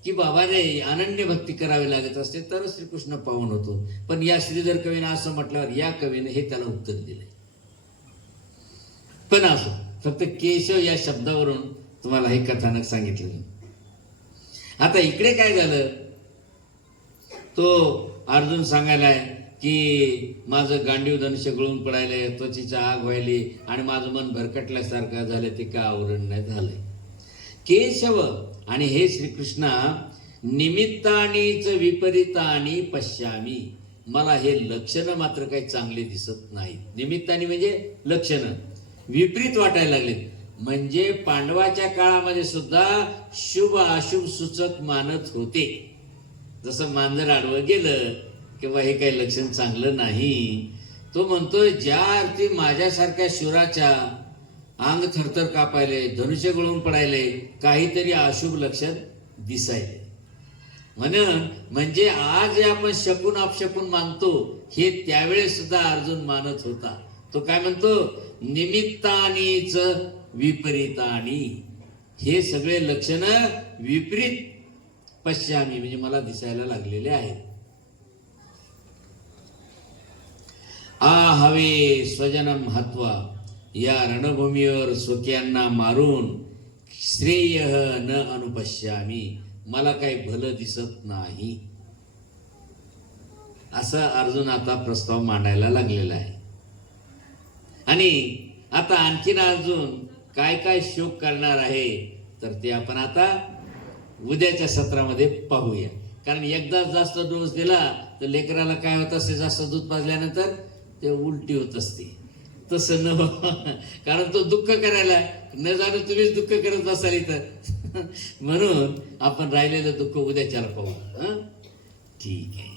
की बाबा रे, अनन्य भक्ती करावी लागत असते तरच श्रीकृष्ण पावन होतो. पण या श्रीधर कवीने असं म्हटल्यावर या कवीने हे त्याला उत्तर दिले. पण असो, फक्त केशव या शब्दावरून तुम्हाला हे कथानक सांगितलं. आता इकडे काय झालं, तो अर्जुन सांगायलाय की माझं गांडीव धनुष्य गळून पडायलंय, त्वचेचा आग व्हायली आणि माझं मन भरकटल्यासारखं झालं, ते का आवरण नाही झालंय. केशव आणि हे श्रीकृष्णा, निमित्तानीच विपरीतानी पश्यामी, मला हे लक्षणं मात्र काही चांगले दिसत नाहीत. निमित्तानी म्हणजे लक्षणं विपरीत वाटायला लागलेत. म्हणजे पांडवाच्या काळामध्ये सुद्धा शुभ अशुभ सूचक मानत होते. जसं मांजर आडवं गेलं किंवा हे काही लक्षण चांगलं नाही. तो म्हणतोय ज्या अर्थी माझ्यासारख्या शूराच्या अंग थरथर कापायले, धनुष्य गळून पडायले, काहीतरी अशुभ लक्षण दिसायले. म्हणून म्हणजे आज आपण शकून अपशकून मानतो, हे त्यावेळेस सुद्धा अर्जुन मानत होता. तो काय म्हणतो, निमित्तानीच विपरीतानी, हे सगळे लक्षण विपरीत पश्यामी म्हणजे मला दिसायला लागलेले आहेत. हवे स्वजनम हत्वा, या रणभूमीवर स्वकीयांना मारून श्रेय न अनुपश्यामी, मला काही भलं दिसत नाही. असं अर्जुन आता प्रस्ताव मांडायला लागलेला आहे. आणि आता आणखीन अर्जुन काय काय शोक करणार आहे तर ते आपण आता उद्याच्या सत्रामध्ये पाहूया. कारण एकदा जास्त डोस दिला तर लेकराला काय होत असते, जास्त दूध पाजल्यानंतर ते उलटी होत असते. तसं न, कारण तो दुःख करायला न जाणं तुम्हीच दुःख करत बसाल इथं. म्हणून आपण राहिलेलं दुःख उद्याच्याला पाहू. ठीक आहे.